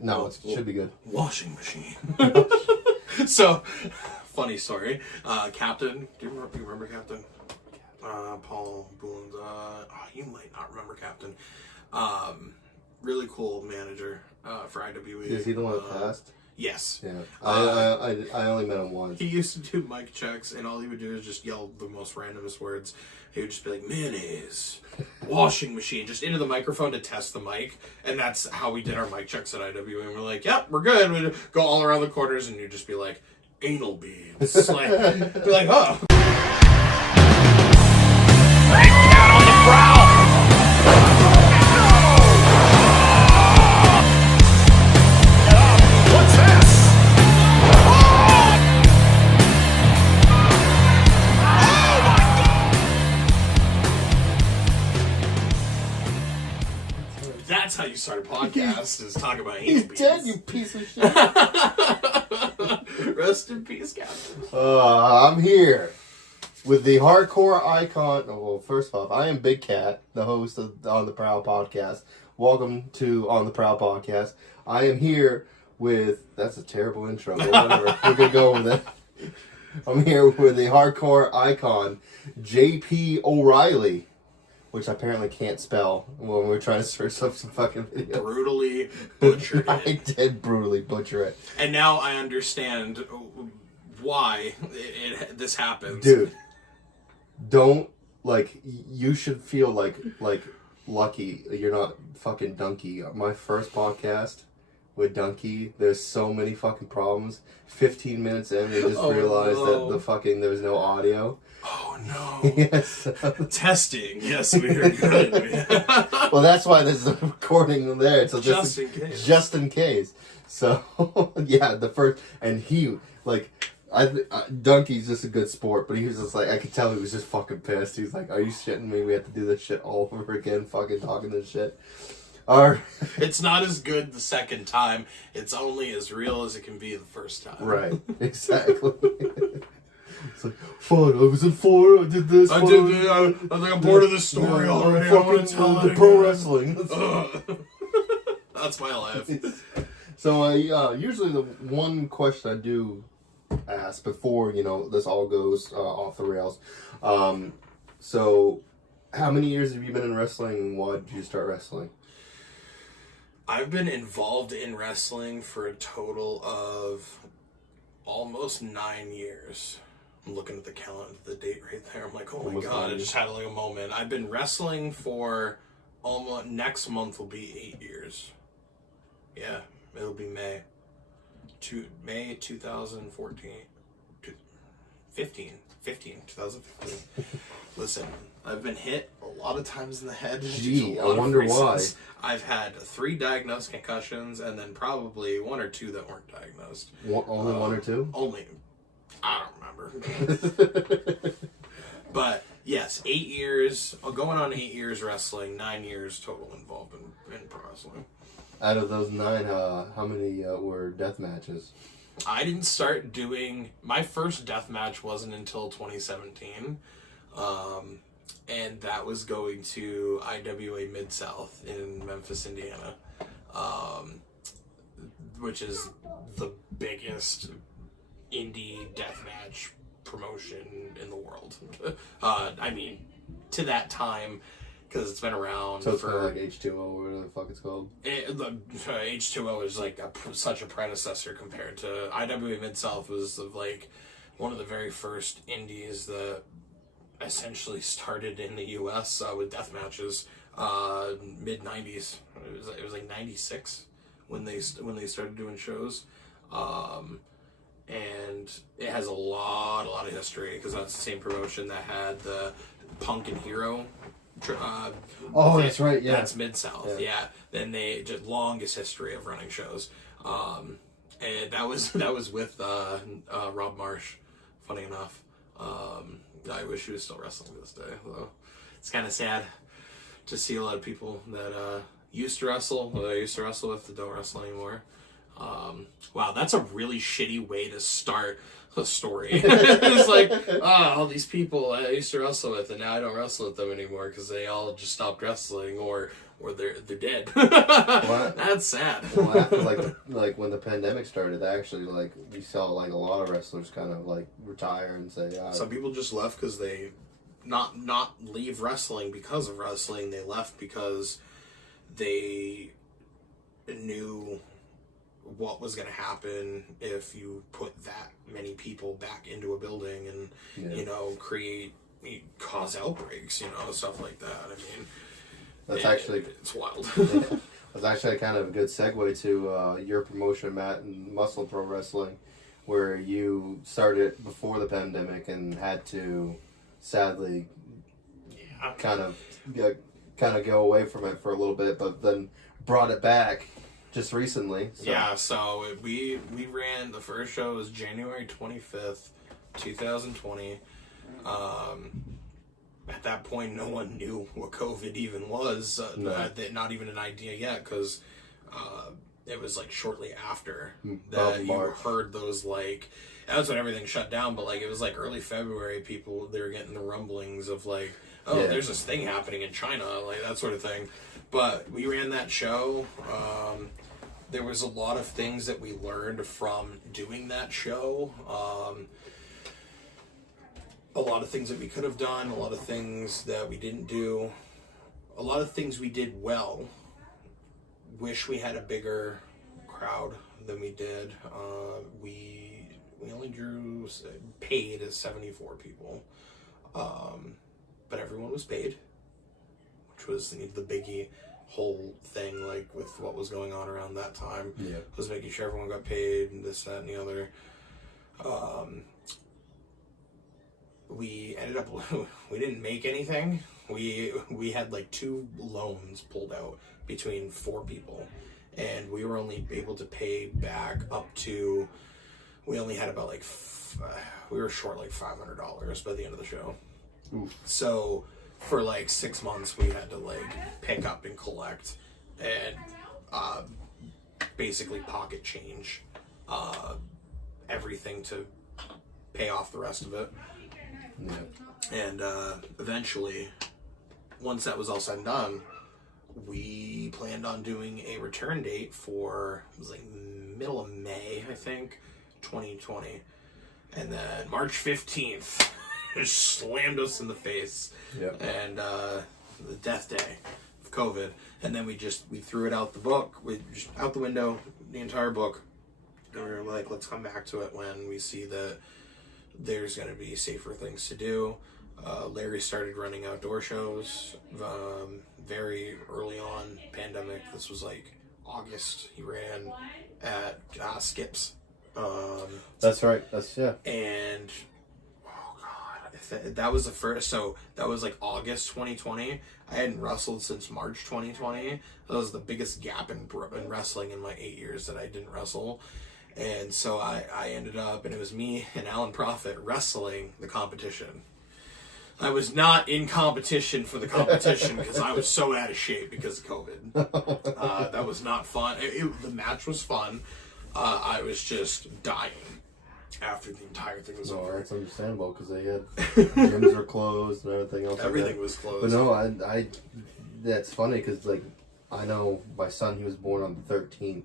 No, it should be good. Washing machine. So, funny story. Captain, do you remember Captain? Paul Boone. You might not remember Captain. Really cool manager for IWE. Is he the one that passed? Yes. Yeah. I only met him once. He used to do mic checks, and all he would do is just yell the most randomest words. He would just be like, mayonnaise, washing machine, just into the microphone to test the mic. And that's how we did our mic checks at IWE. And we're like, yep, we're good. We'd go all around the corners, and you'd just be like, anal beads. Like, be like, oh. Big Cat on the prowl. What's this? That's how you start a podcast, is talk about anal He's beads. dead, you piece of shit. Rest in peace, Captain. I'm here with the hardcore icon. Oh, well, first off, I am Big Cat, the host of On the Prowl Podcast. Welcome to On the Prowl Podcast. I am here with... That's a terrible intro, but whatever. We're going to go with it. I'm here with the hardcore icon, JP O'Reilly, which I apparently can't spell when we're trying to search up some fucking video. Brutally butchered I it. did brutally butcher it. And now I understand why this happens. Dude, don't, like, you should feel like lucky you're not fucking Donkey. My first podcast with Donkey, there's so many fucking problems. 15 minutes in, we just realized that there was no audio. Oh no. Yes. Testing. Yes, we are good. Well, that's why there's a recording there. So Just in case. Just in case. So, yeah, the first, and he, like, Donkey's just a good sport, but he was just like, I could tell he was just fucking pissed. He was like, are you shitting me? We have to do this shit all over again, fucking talking this shit. It's not as good the second time. It's only as real as it can be the first time. Right, exactly. It's like, fuck, I was in Florida, I did this. I was like, I'm bored of this story already. I want to tell it pro again. wrestling. That's my life. So, usually the one question I do ask before, this all goes off the rails. So, how many years have you been in wrestling, and why did you start wrestling? I've been involved in wrestling for a total of almost 9 years. I'm looking at the calendar, the date right there. I'm like, oh my god, I just had like a moment. I've been wrestling for almost, next month will be 8 years. Yeah, it'll be May 2014. 2015. Listen, I've been hit a lot of times in the head. Gee, I wonder why. I've had 3 diagnosed concussions, and then probably 1 or 2 that weren't diagnosed. Only 1 or 2? Only. I don't remember. But, yes, 8 years, going on 8 years wrestling, 9 years total involved in pro wrestling. Out of those 9, how many were death matches? I didn't start doing... My first death match wasn't until 2017. And that was going to IWA Mid-South in Memphis, Indiana. Which is the biggest indie deathmatch promotion in the world. I mean, to that time... Because it's been around so it's for... kind of like H2O or whatever the fuck it's called. H2O is like such a predecessor compared to... IWA Mid-South was like one of the very first indies that essentially started in the U.S. With death matches mid-90s. It was like 96 when they started doing shows. And it has a lot of history because that's the same promotion that had the Punk and Hero... that's right, yeah. That's Mid-South, yeah. Then they just longest history of running shows. And that was with Rob Marsh, funny enough. I wish he was still wrestling to this day, though. It's kind of sad to see a lot of people that used to wrestle, that I used to wrestle with, that don't wrestle anymore. Wow, that's a really shitty way to start a story. It's like, all these people I used to wrestle with, and now I don't wrestle with them anymore because they all just stopped wrestling, or or they're dead. What? That's sad. Well, after like when the pandemic started, actually, like we saw like a lot of wrestlers kind of like retire and say, Some people just left because they not leave wrestling because of wrestling. They left because they knew what was going to happen if you put that many people back into a building and you know, cause outbreaks, you know, stuff like that. I mean, it's wild. That's actually kind of a good segue to your promotion, Matt, and Muscle Pro Wrestling, where you started before the pandemic and had to sadly kind of go away from it for a little bit, but then brought it back just recently. So. Yeah, so we ran, the first show was January 25th, 2020. At that point, no one knew what COVID even was. Not even an idea yet, because it was like shortly after that you heard those, like, that's when everything shut down, but like it was like early February, they were getting the rumblings of like, there's this thing happening in China, like that sort of thing. But we ran that show. There was a lot of things that we learned from doing that show. A lot of things that we could have done, a lot of things that we didn't do, a lot of things we did well. Wish we had a bigger crowd than we did. We only paid as 74 people, but everyone was paid, which was the biggie whole thing, like with what was going on around that time. Was making sure everyone got paid and this, that, and the other. We ended up, we didn't make anything. We had like 2 loans pulled out between 4 people, and we were only able to pay back up to, we only had about like, we were short like $500 by the end of the show. Oof. So for like 6 months we had to like pick up and collect and basically pocket change everything to pay off the rest of it. And eventually, once that was all said and done, we planned on doing a return date for, it was like middle of May, I think, 2020. And then March 15th just slammed us in the face. And the death day of COVID. And then we threw it out the book, out the window, the entire book. And we were like, let's come back to it when we see that there's going to be safer things to do. Larry started running outdoor shows very early on, pandemic. This was like August. He ran at Skips. That's right. And oh god, that was the first. So that was like August 2020. I hadn't wrestled since March 2020. That was the biggest gap in wrestling in my 8 years that I didn't wrestle. And so I ended up, and it was me and Alan Prophet wrestling the competition. I was not in competition for the competition because I was so out of shape because of COVID. That was not fun. The match was fun. I was just dying after the entire thing was over. That's understandable because they had gyms were closed and everything else. Everything was closed. But no, I that's funny because like I know my son, he was born on the 13th.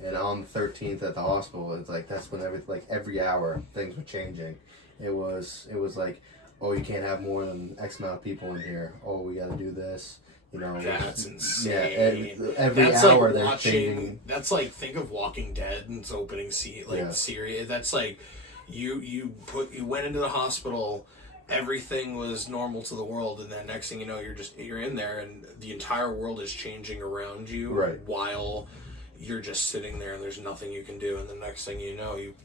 And on the 13th at the hospital, it's like that's when every hour things were changing. It was like, oh, you can't have more than X amount of people in here. Oh, we got to do this. You know, that's insane. Yeah, every that's hour like they're changing. That's like, think of Walking Dead and its opening series. That's like you went into the hospital, everything was normal to the world, and then next thing you know, you're in there, and the entire world is changing around you, right, while you're just sitting there and there's nothing you can do. And the next thing you know, you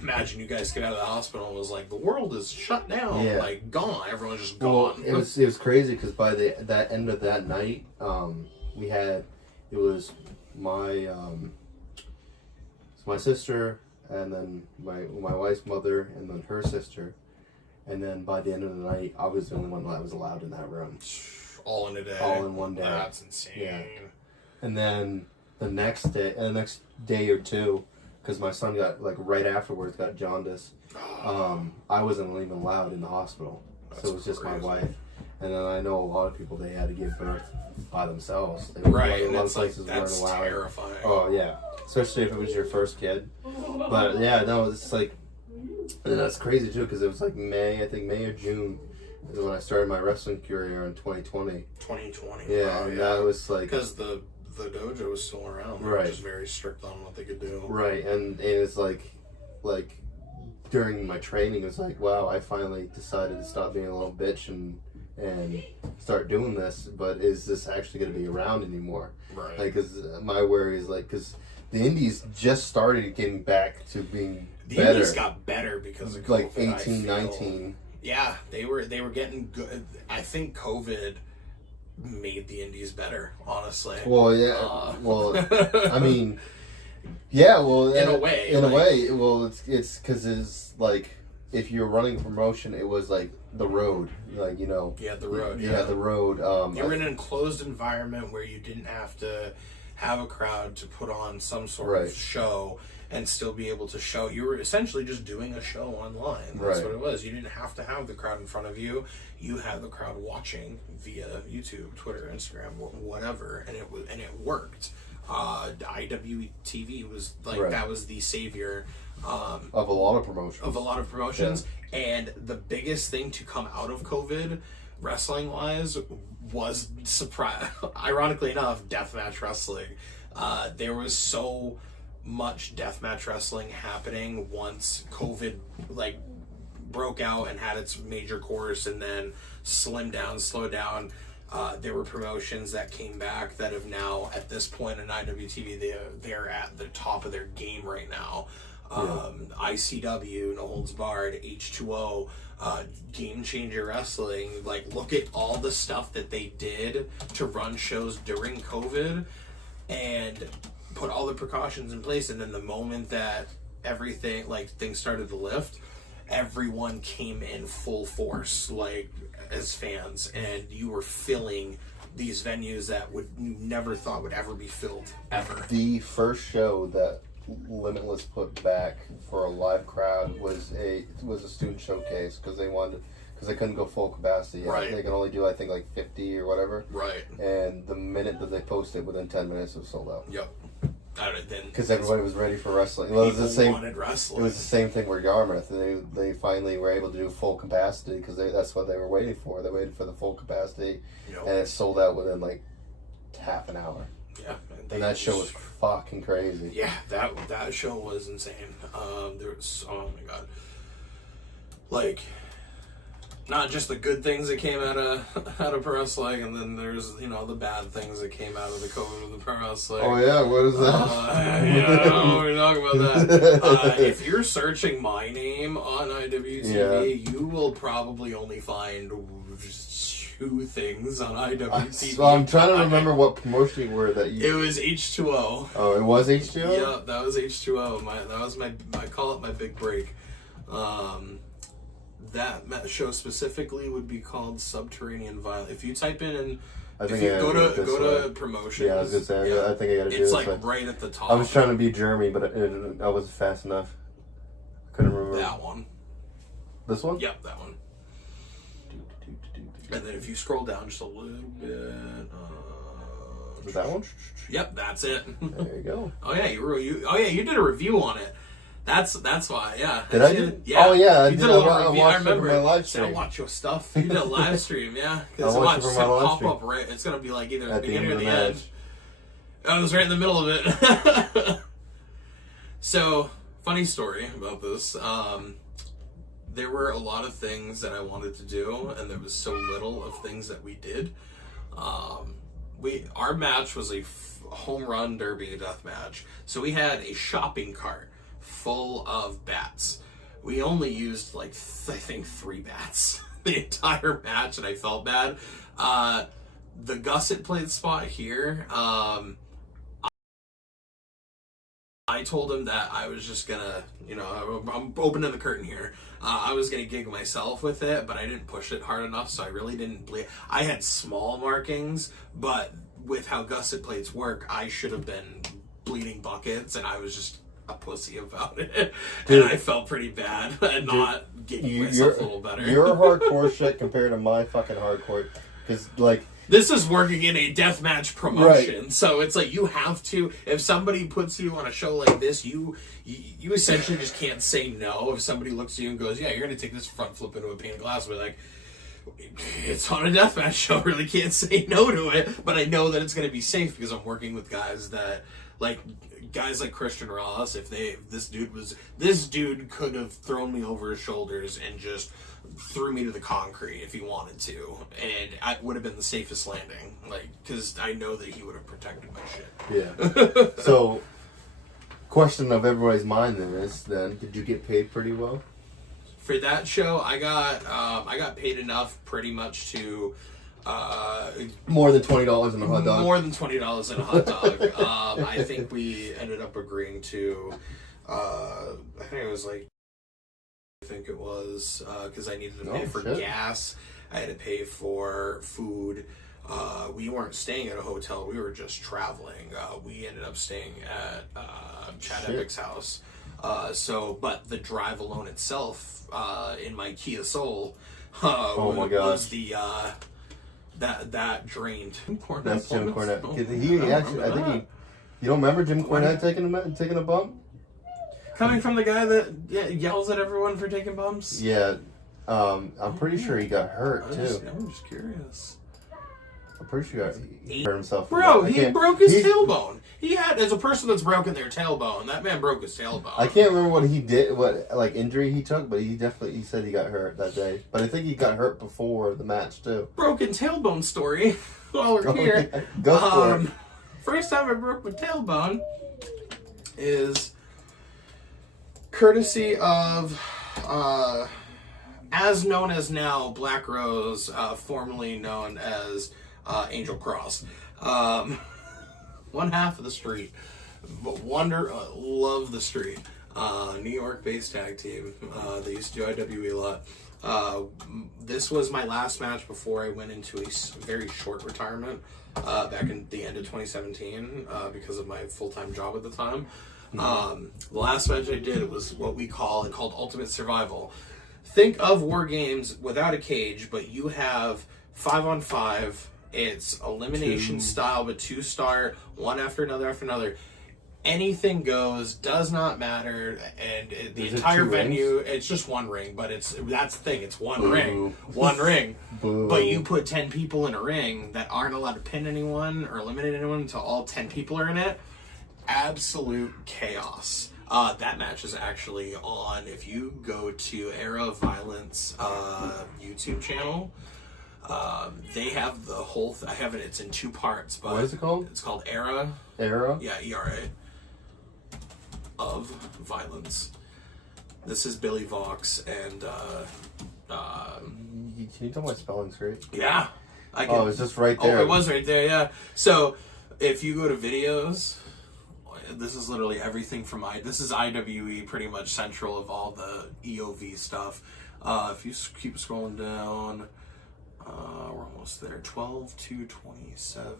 imagine you guys get out of the hospital and it was like the world is shut down, like gone. Everyone's just gone. Well, it was crazy because by that end of that night, it was my sister, and then my wife's mother, and then her sister, and then by the end of the night, I was the only one that was allowed in that room. All in a day. All in one day. That's insane. Yeah. And then the next day or two, because my son got right afterwards got jaundice. I wasn't even allowed in the hospital, so it was just my wife. And then I know a lot of people, they had to give birth by themselves. They Right, a and lot it's of like, places that's weren't allowed. terrifying. Oh yeah, especially if it was your first kid. But yeah, no, it's like, and that's crazy too, because it was like May or June is when I started my wrestling career in 2020. 2020. Yeah, and that was like, because the dojo was still around. They were just very strict on what they could do. Right, and it's like during my training, it was like, wow, I finally decided to stop being a little bitch and start doing this. But is this actually going to be around anymore? Right. Like, because my worry is like, because the indies just started getting back to being the better. indies got better because of COVID, like 18, 19. Yeah, they were getting good. I think COVID made the indies better, honestly. Well, yeah. Well, I mean, yeah. Well, in a way. Well, it's because it's like, if you're running a promotion, it was like the road, like, you know. Yeah, the road. Yeah, the road. You were in an enclosed environment where you didn't have to have a crowd to put on some sort of show and still be able to show. You were essentially just doing a show online. That's what it was. You didn't have to have the crowd in front of you. You had the crowd watching via YouTube, Twitter, Instagram, whatever, and it worked. IWTV was like that was the savior of a lot of promotions. And the biggest thing to come out of COVID, wrestling wise, was ironically enough, deathmatch wrestling. There was so much deathmatch wrestling happening once COVID broke out and had its major course, and then slowed down. There were promotions that came back that have now, at this point in IWTV, they're at the top of their game right now. ICW, No Holds Barred, H2O, Game Changer Wrestling. Like, look at all the stuff that they did to run shows during COVID and put all the precautions in place. And then the moment that everything, things started to lift, everyone came in full force, as fans, and you were filling these venues that you never thought would ever be filled, ever. The first show that Limitless put back for a live crowd was a student showcase, because they couldn't go full capacity. Right. They can only do, I think, 50 or whatever. Right. And the minute that they posted, within 10 minutes, it was sold out. Yep. Because everybody was ready for wrestling. Well, it was the same. Wanted wrestling. It was the same thing with Yarmouth. They finally were able to do full capacity, because that's what they were waiting for. They waited for the full capacity, and it sold out within half an hour. Yeah, and that show was fucking crazy. Yeah, that show was insane. There was, oh my god, not just the good things that came out of pro wrestling, and then there's the bad things that came out of the COVID of the pro wrestling. Oh yeah, what is that? We're talking about that. If you're searching my name on IWTV, you will probably only find two things on IWTV. So I'm trying to remember what promotion you were that you. It was H2O. Oh, it was H2O. Yeah, that was H2O. That was my I call it my big break. That show specifically would be called Subterranean Violence. If you type in and go to promotions. Yeah, I was gonna say. I think I gotta do it's this. right at the top. I was trying to be Jeremy, but I wasn't fast enough. Couldn't remember that one. This one? Yep, that one. And then if you scroll down just a little bit, Was that one? Yep, that's it. There you go. Oh yeah, you did a review on it. That's why, yeah. Did I do? Yeah. Oh yeah, you did a little review. I remember. remember. My live stream. I watch your stuff. You did a live stream, yeah. I watched it for my live pop stream. up right. It's gonna be either At the beginning or the end. match. I was right in the middle of it. So, funny story about this. There were a lot of things that I wanted to do, and there was so little of things that we did. Our match was a home run derby death match, so we had a shopping cart full of bats. We only used I think 3 bats the entire match, and I felt bad. The gusset plate spot here, I told him that I was just gonna, I'm opening the curtain here. I was gonna gig myself with it, but I didn't push it hard enough, so I really didn't bleed. I had small markings, but with how gusset plates work, I should have been bleeding buckets, and I was just a pussy about it. Dude. And I felt pretty bad at not getting myself a little better. Your hardcore shit compared to my fucking hardcore. Because, like... This is working in a deathmatch promotion, right. So it's like you have to. If somebody puts you on a show like this, you essentially just can't say no. If somebody looks at you and goes, "Yeah, you're going to take this front flip into a pane of glass," we're like, "It's on a deathmatch show. I really can't say no to it." But I know that it's going to be safe because I'm working with guys like Christian Ross. This dude could have thrown me over his shoulders and just threw me to the concrete if he wanted to, and I would have been the safest landing, like, because I know that he would have protected my shit. Yeah. So, question of everybody's mind then did you get paid pretty well? For that show, I got paid enough pretty much to more than $20 in a hot dog. More than $20 in a hot dog. I think we ended up agreeing to I think it was because I needed to pay for gas. I had to pay for food. We weren't staying at a hotel. We were just traveling. We ended up staying at Chad Epic's house. But the drive alone itself in my Kia Soul was the that drained. That's Jim Cornette. You don't remember Jim Cornette taking a bump? Coming from the guy that yells at everyone for taking bumps? Yeah. I'm pretty sure he got hurt, too. I'm just curious. I'm pretty sure he hurt himself. Bro, he broke his tailbone. He had, as a person that's broken their tailbone, that man broke his tailbone. I can't remember what he did, what injury he took, but he said he got hurt that day. But I think he got hurt before the match, too. Broken tailbone story while we're here. Yeah. Go for it. First time I broke my tailbone is courtesy of, as known as now, Black Rose, formerly known as Angel Cross. One half of the street. But love the street. New York-based tag team. They used to do IWE a lot. This was my last match before I went into a very short retirement back in the end of 2017 because of my full-time job at the time. The last match I did was what we called Ultimate Survival. Think of War Games without a cage, but you have 5-on-5. It's elimination style, but 2-star, one after another. Anything goes, does not matter, and the entire venue, it's just one ring, but that's the thing, it's one ring. Boo. But you put 10 people in a ring that aren't allowed to pin anyone or eliminate anyone until all 10 people are in it. Absolute chaos. That match is actually on, if you go to Era of Violence YouTube channel, they have the whole I have it, it's in 2 parts. But what is it called? It's called Era. Era? Yeah, ERA. Of Violence. This is Billy Vox and Can you tell my spelling's great? Yeah. It's just right there. Oh, it was right there, yeah. So, if you go to videos, this is literally everything from this is IWE, pretty much central of all the EOV stuff. If you keep scrolling down, we're almost there. 12 to 27.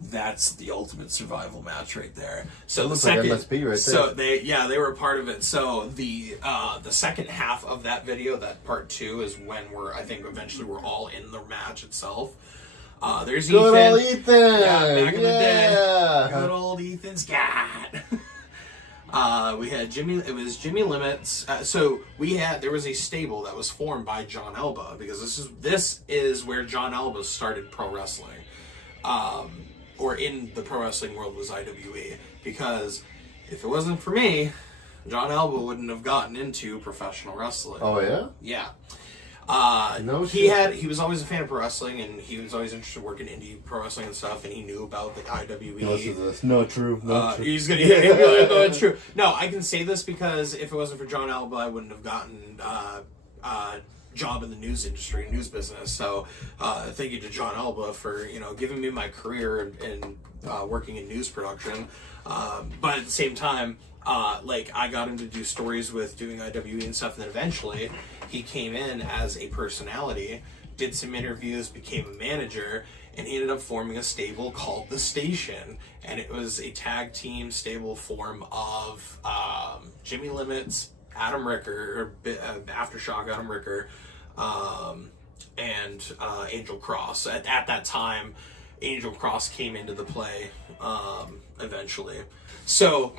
That's the Ultimate Survival match right there. So the second, like MSP right there. So they were a part of it. So the second half of that video, that part 2, is when I think eventually we're all in the match itself. There's Good Ethan. old Ethan. Yeah, back in the day. Good old Ethan Scott. We had Jimmy. It was Jimmy Limits. There was a stable that was formed by John Elba, because this is where John Elba started pro wrestling, or in the pro wrestling world was IWE. Because if it wasn't for me, John Elba wouldn't have gotten into professional wrestling. Oh yeah. Yeah. No he shit. he was always a fan of pro wrestling, and he was always interested in working indie pro wrestling and stuff, and he knew about the IWE. Listen to this. No, true. No, true. He's gonna he'll be like, no, it's true. No, I can say this because if it wasn't for John Elba, I wouldn't have gotten job in the news industry, news business. So thank you to John Elba for giving me my career in working in news production. But at the same time, I got him to do stories with doing IWE and stuff, and then eventually he came in as a personality, did some interviews, became a manager, and he ended up forming a stable called The Station, and it was a tag team stable form of Jimmy Limits, Adam Ricker, Aftershock Adam Ricker, and Angel Cross. At that time, Angel Cross came into the play eventually. So,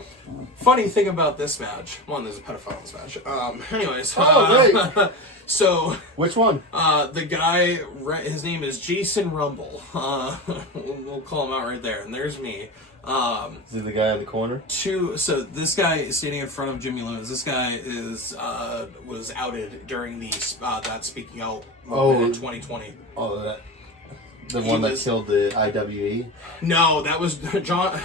funny thing about this match. One, there's a pedophile in this match. Anyways. Great. So. Which one? The guy, his name is Jason Rumble. We'll call him out right there. And there's me. Is he the guy in the corner? So this guy is standing in front of Jimmy Limits. This guy was outed during that speaking out movement in 2020. Oh, the one that killed the IWE? No, that was John.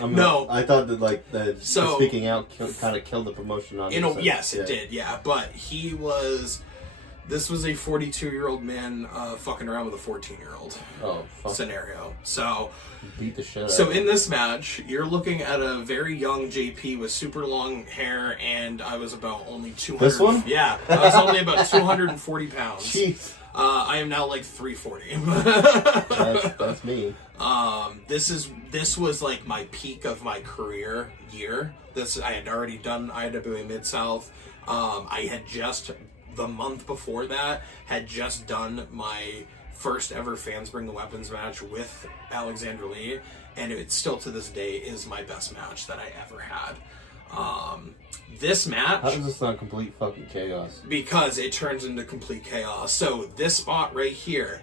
No, I thought that the speaking out kind of killed the promotion on. Yes, it did. Yeah, but he was. This was a 42-year-old man fucking around with a 14-year-old scenario. So beat the shit out. So in this match, you're looking at a very young JP with super long hair, and I was about only 200. This one? Yeah, I was only about 240 pounds. Jeez. I am now like 340. That's me. This was like my peak of my career year. I had already done IWA Mid-South. I had just, the month before that, had just done my first ever Fans Bring the Weapons match with Alexander Lee, and it still to this day is my best match that I ever had. This match... How is this not complete fucking chaos? Because it turns into complete chaos. So this spot right here,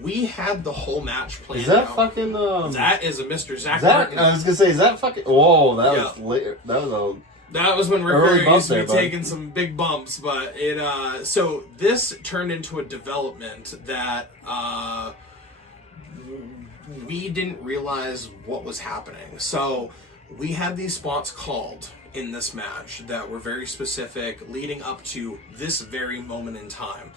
we had the whole match planned out. Is that out. fucking... That is a Mr. Zach Martin. I was gonna say, is that fucking... Whoa, that was later. That was when Ricker used to be taking some big bumps, but it... So this turned into a development that we didn't realize what was happening. So we had these spots called in this match that were very specific leading up to this very moment in time.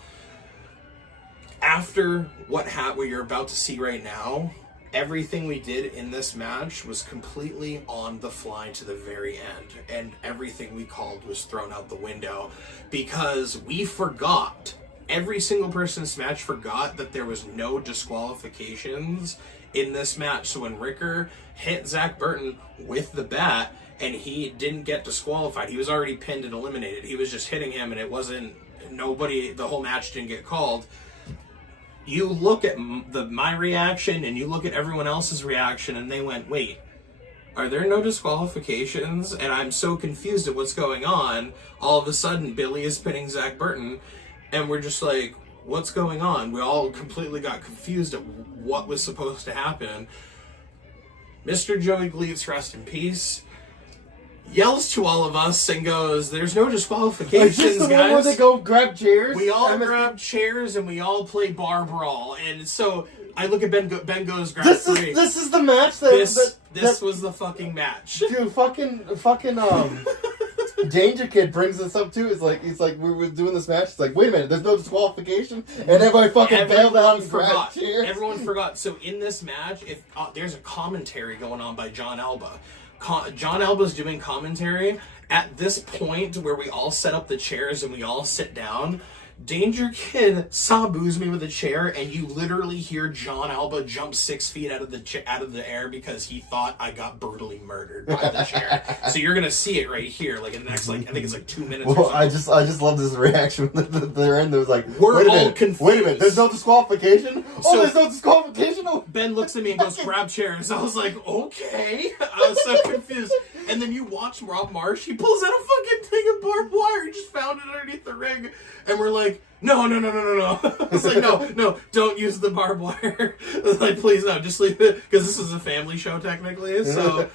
After what you're about to see right now, everything we did in this match was completely on the fly to the very end, and everything we called was thrown out the window because we forgot. Every single person in this match forgot that there was no disqualifications in this match. So when Ricker hit Zach Burton with the bat and he didn't get disqualified, he was already pinned and eliminated. He was just hitting him, and it wasn't the whole match didn't get called. You look at my reaction and you look at everyone else's reaction, and they went, wait, are there no disqualifications? And I'm so confused at what's going on. All of a sudden, Billy is pinning Zach Burton, and we're just like, what's going on? We all completely got confused at what was supposed to happen. Mr. Joey Gleitz, rest in peace, yells to all of us and goes, there's no disqualifications, guys. Is this the guys. one where they go grab chairs? We all grab chairs and we all play bar brawl. And so I look at Ben goes, grab three. This is the match that... This was the fucking match. Dude, fucking Danger Kid brings this up too. It's like, we were doing this match. It's like, wait a minute, there's no disqualification, and everybody fucking bailed out and grabbed cheers. Everyone forgot. So in this match, if there's a commentary going on by John Alba. John Alba's doing commentary at this point where we all set up the chairs and we all sit down. Danger Kid saboos me with a chair, and you literally hear John Alba jump 6 feet out of the air because he thought I got brutally murdered by the chair. So you're gonna see it right here, like in the next, I think it's 2 minutes. Well, I just love this reaction at their end. There was like, we're all confused. Wait a minute, there's no disqualification. There's no disqualification. Oh. Ben looks at me and goes, grab chairs. I was like, okay. I was so confused. And then you watch Rob Marsh. He pulls out a fucking thing of barbed wire. He just found it underneath the ring. And we're like, no. It's like, no, don't use the barbed wire. Like, please, no, just leave it. Because this is a family show, technically. So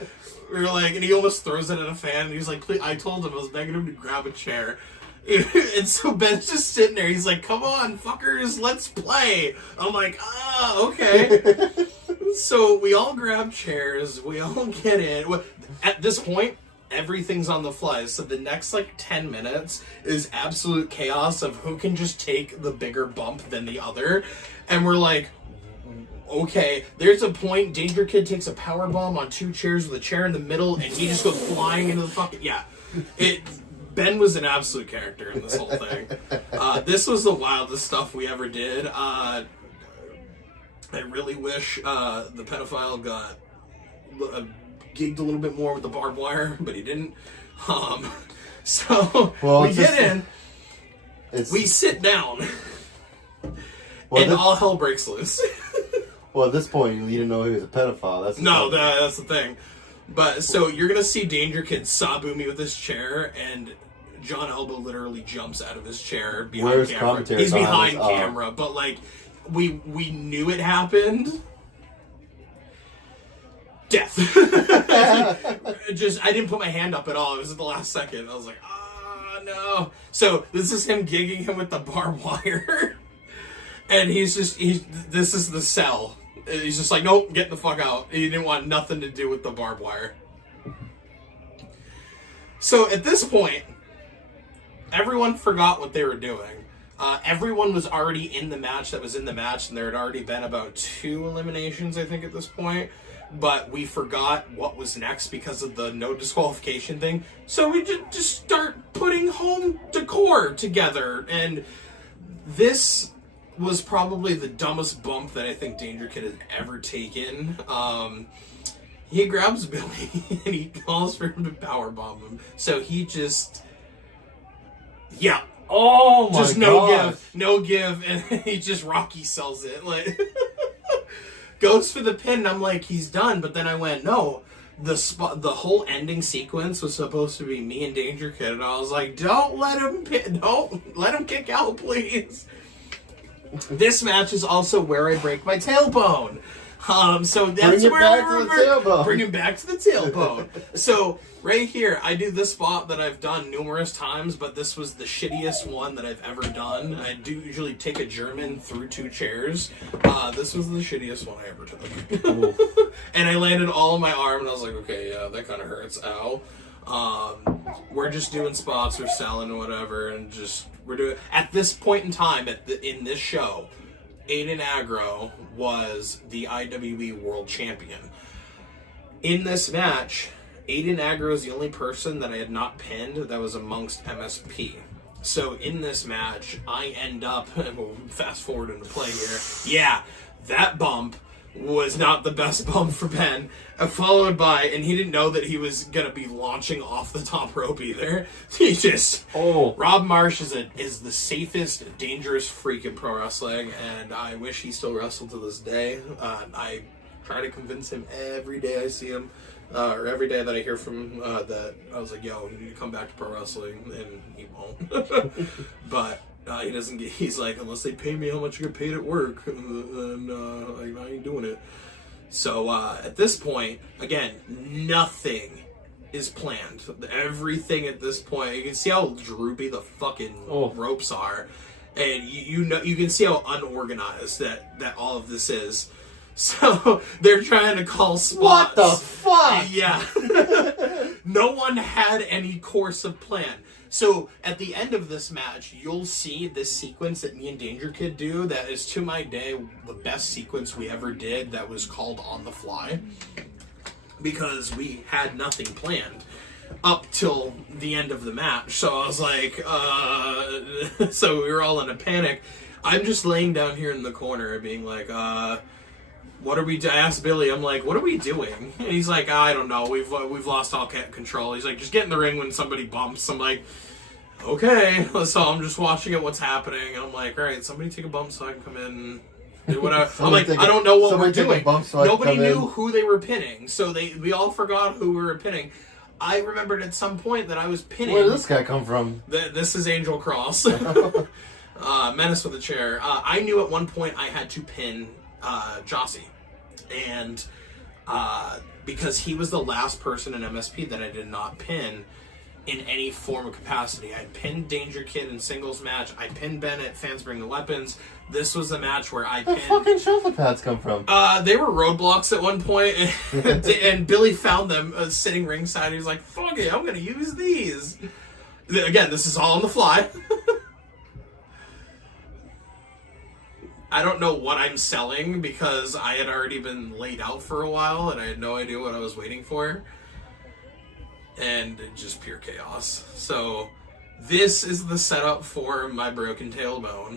we were like, and he almost throws it at a fan. And he's like, please, I told him, I was begging him to grab a chair. And so Ben's just sitting there. He's like, come on, fuckers, let's play. I'm like, okay. So we all grab chairs. We all get in. At this point, everything's on the fly. So the next 10 minutes is absolute chaos of who can just take the bigger bump than the other. And we're like, okay. There's a point, Danger Kid takes a power bomb on 2 chairs with a chair in the middle, and he just goes flying into the fucking... Yeah. Ben was an absolute character in this whole thing. This was the wildest stuff we ever did. I really wish the pedophile got gigged a little bit more with the barbed wire, but he didn't. So we get in, we sit down, and all hell breaks loose. Well, at this point, you didn't know he was a pedophile. That's the thing. But so you're gonna see Danger Kid sabu me with his chair, and John Elbow literally jumps out of his chair behind camera. He's behind camera, but like we knew it happened. Death. I didn't put my hand up at all. It was at the last second. I was like, no. So this is him gigging him with the barbed wire, and this is the cell. He's just like, nope, get the fuck out. He didn't want nothing to do with the barbed wire. So at this point, everyone forgot what they were doing. Everyone was already in the match that was in the match, and there had already been about 2 eliminations, I think, at this point. But we forgot what was next because of the no disqualification thing. So we just start putting home decor together. And this was probably the dumbest bump that I think Danger Kid has ever taken. He grabs Billy and he calls for him to powerbomb him. So he just... Yeah. Oh my god. Just no give, and he just Rocky sells it. Like... Goes for the pin, and I'm like, he's done. But then I went, no, the whole ending sequence was supposed to be me and Danger Kid, and I was like, don't let him kick out, please. This match is also where I break my tailbone. So that's where bring him back to the tailbone. So right here, I do this spot that I've done numerous times, but this was the shittiest one that I've ever done. I do usually take a German through 2 chairs. This was the shittiest one I ever took. And I landed all on my arm, and I was like, okay, yeah, that kind of hurts. Ow. We're just doing spots, we're selling whatever, and we're doing... At this point in time, in this show, Aiden Agro was the IWE World Champion. In this match, Aiden Agro is the only person that I had not pinned that was amongst MSP. So in this match, I end up, and we'll fast forward into play here, yeah, that bump was not the best bump for Ben, followed by, and he didn't know that he was going to be launching off the top rope either. He just... Rob Marsh is the safest, dangerous freak in pro wrestling, and I wish he still wrestled to this day. I try to convince him every day I see him, or every day that I hear from him, that I was like, yo, you need to come back to pro wrestling, and he won't. But... he doesn't get. He's like, unless they pay me how much I get paid at work, then I ain't doing it. So at this point, again, nothing is planned. Everything at this point, you can see how droopy the fucking ropes are, and you can see how unorganized that all of this is. So they're trying to call spots. What the fuck? Yeah. No one had any course of plan. So, at the end of this match, you'll see this sequence that me and Danger Kid do that is, to my day, the best sequence we ever did that was called On the Fly. Because we had nothing planned up till the end of the match. So I was like, so we were all in a panic. I'm just laying down here in the corner being like, what are we I asked Billy, I'm like, what are we doing? And he's like, I don't know, we've lost all control. He's like, just get in the ring when somebody bumps. I'm like, okay. So I'm just watching it, what's happening, and I'm like, alright, somebody take a bump so I can come in, do whatever. I'm like, I don't know what we're doing. Nobody knew who they were pinning, so we all forgot who we were pinning. I remembered at some point that I was pinning... Where did this guy come from? This is Angel Cross. Menace with a chair. I knew at one point I had to pin Jossie, and because he was the last person in MSP that I did not pin in any form of capacity. I pinned Danger Kid in singles match. I pinned Ben at Fans Bring the Weapons. This was the match where I pinned... Where the fucking shoulder pads come from? They were roadblocks at one point, and Billy found them sitting ringside. He was like, fuck it, I'm going to use these. Again, this is all on the fly. I don't know what I'm selling because I had already been laid out for a while and I had no idea what I was waiting for. And just pure chaos. So this is the setup for my broken tailbone.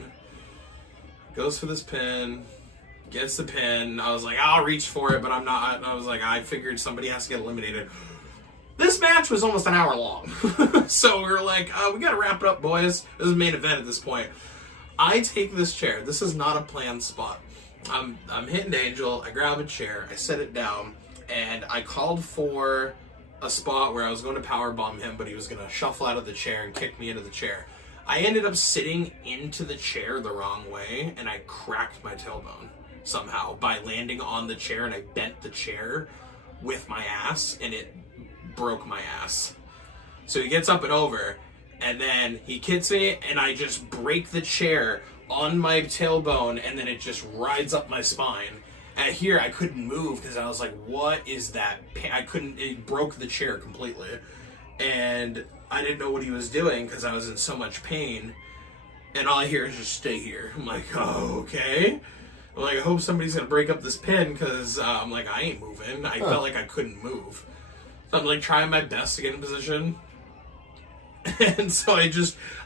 Goes for this pin. gets the pin. I was like, I'll reach for it, but I'm not. I was like, I figured somebody has to get eliminated. This match was almost an hour long. So we were like, we got to wrap it up, boys. This is the main event at this point. I take this chair. This is not a planned spot. I'm hitting Angel. I grab a chair. I set it down. And I called for a spot where I was going to powerbomb him, but he was going to shuffle out of the chair and kick me into the chair. I ended up sitting into the chair the wrong way, and I cracked my tailbone somehow by landing on the chair, and I bent the chair with my ass, and it broke my ass. So he gets up and over, and then he kicks me, and I just break the chair on my tailbone, and then it just rides up my spine. And here I couldn't move because I was like, what is that? It broke the chair completely. And I didn't know what he was doing because I was in so much pain. And all I hear is just stay here. I'm like, oh, okay. I'm like, I hope somebody's going to break up this pin because I'm like, I ain't moving. I felt like I couldn't move. So I'm like trying my best to get in position. And so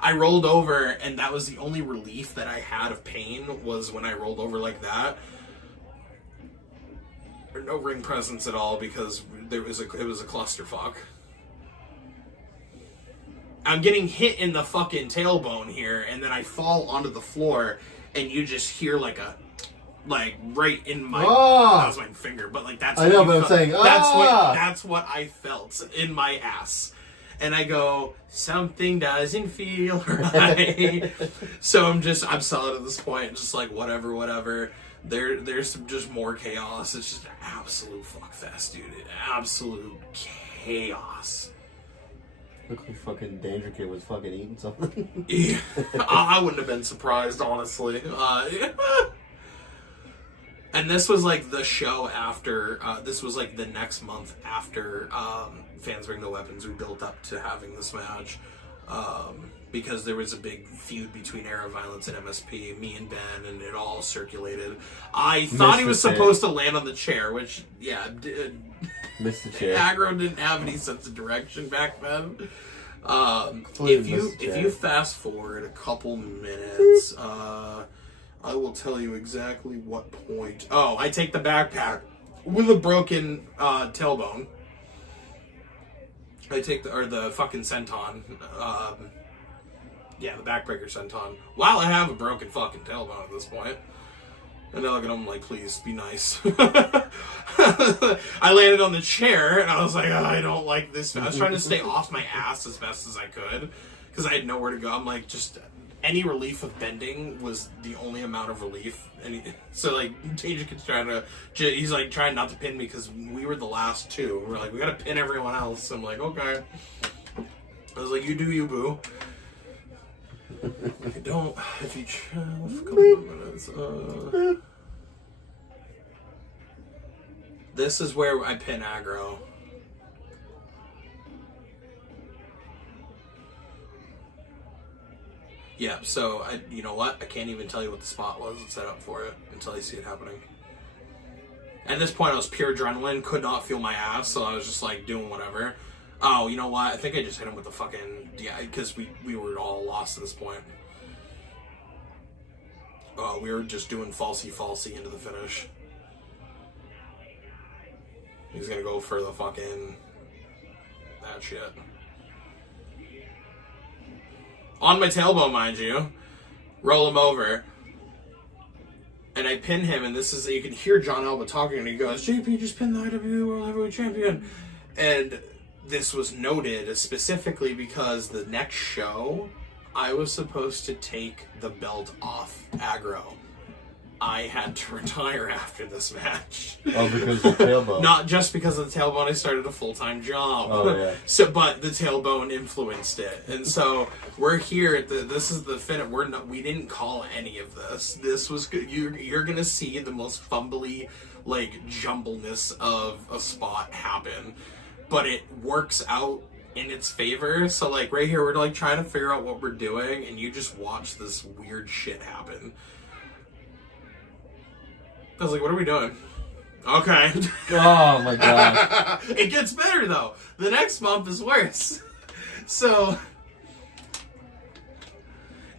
I rolled over, and that was the only relief that I had of pain was when I rolled over like that. No ring presence at all because it was a clusterfuck. I'm getting hit in the fucking tailbone here, and then I fall onto the floor, and you just hear like right in my that was my finger, but like that's I know, but I'm saying that's what I felt in my ass. And I go, something doesn't feel right. So I'm solid at this point, just like whatever. There's just more chaos. It's just absolute fuckfest, dude. Absolute chaos. Look like fucking Danger Kid was fucking eating something. Yeah, I wouldn't have been surprised, honestly. And this was like the show after, this was like the next month after Fans Bring the Weapons. We built up to having this match. Because there was a big feud between Era Violence and MSP, me and Ben, and it all circulated. I thought he was supposed to land on the chair, which, missed the chair. Aggro didn't have any sense of direction back then. If you fast forward a couple minutes, I will tell you exactly what point. Oh, I take the backpack with a broken tailbone. I take the fucking senton. The backbreaker senton. While I have a broken fucking tailbone at this point. And I look at him like, please, be nice. I landed on the chair, and I was like, I don't like this. I was trying to stay off my ass as best as I could, because I had nowhere to go. I'm like, just any relief of bending was the only amount of relief. And so, like, Danger Kid's he's like trying not to pin me, because we were the last two. We're like, we gotta pin everyone else. I'm like, okay. I was like, you do you, boo. If you chill for a couple of minutes, this is where I pin aggro. Yeah, so you know what? I can't even tell you what the spot was and set up for it until I see it happening. At this point, I was pure adrenaline, could not feel my ass, so I was just like doing whatever. Oh, you know what? I think I just hit him with the fucking... Yeah, because we were all lost at this point. We were just doing falsy into the finish. He's gonna go for the fucking... that shit. On my tailbone, mind you. Roll him over. And I pin him, and this is... You can hear John Elba talking, and he goes, JP just pinned the IWTV World Heavyweight Champion. And... this was noted specifically because the next show, I was supposed to take the belt off aggro. I had to retire after this match. Oh, because of the tailbone? Not just because of the tailbone. I started a full-time job. Oh, yeah. But the tailbone influenced it. And so we're here at this is the finish. We didn't call any of this. This was good. You're going to see the most fumbly, like, jumbleness of a spot happen. But it works out in its favor. So, like, right here, we're, like, trying to figure out what we're doing, and you just watch this weird shit happen. I was like, what are we doing? Okay. Oh, my God. It gets better, though. The next month is worse. So,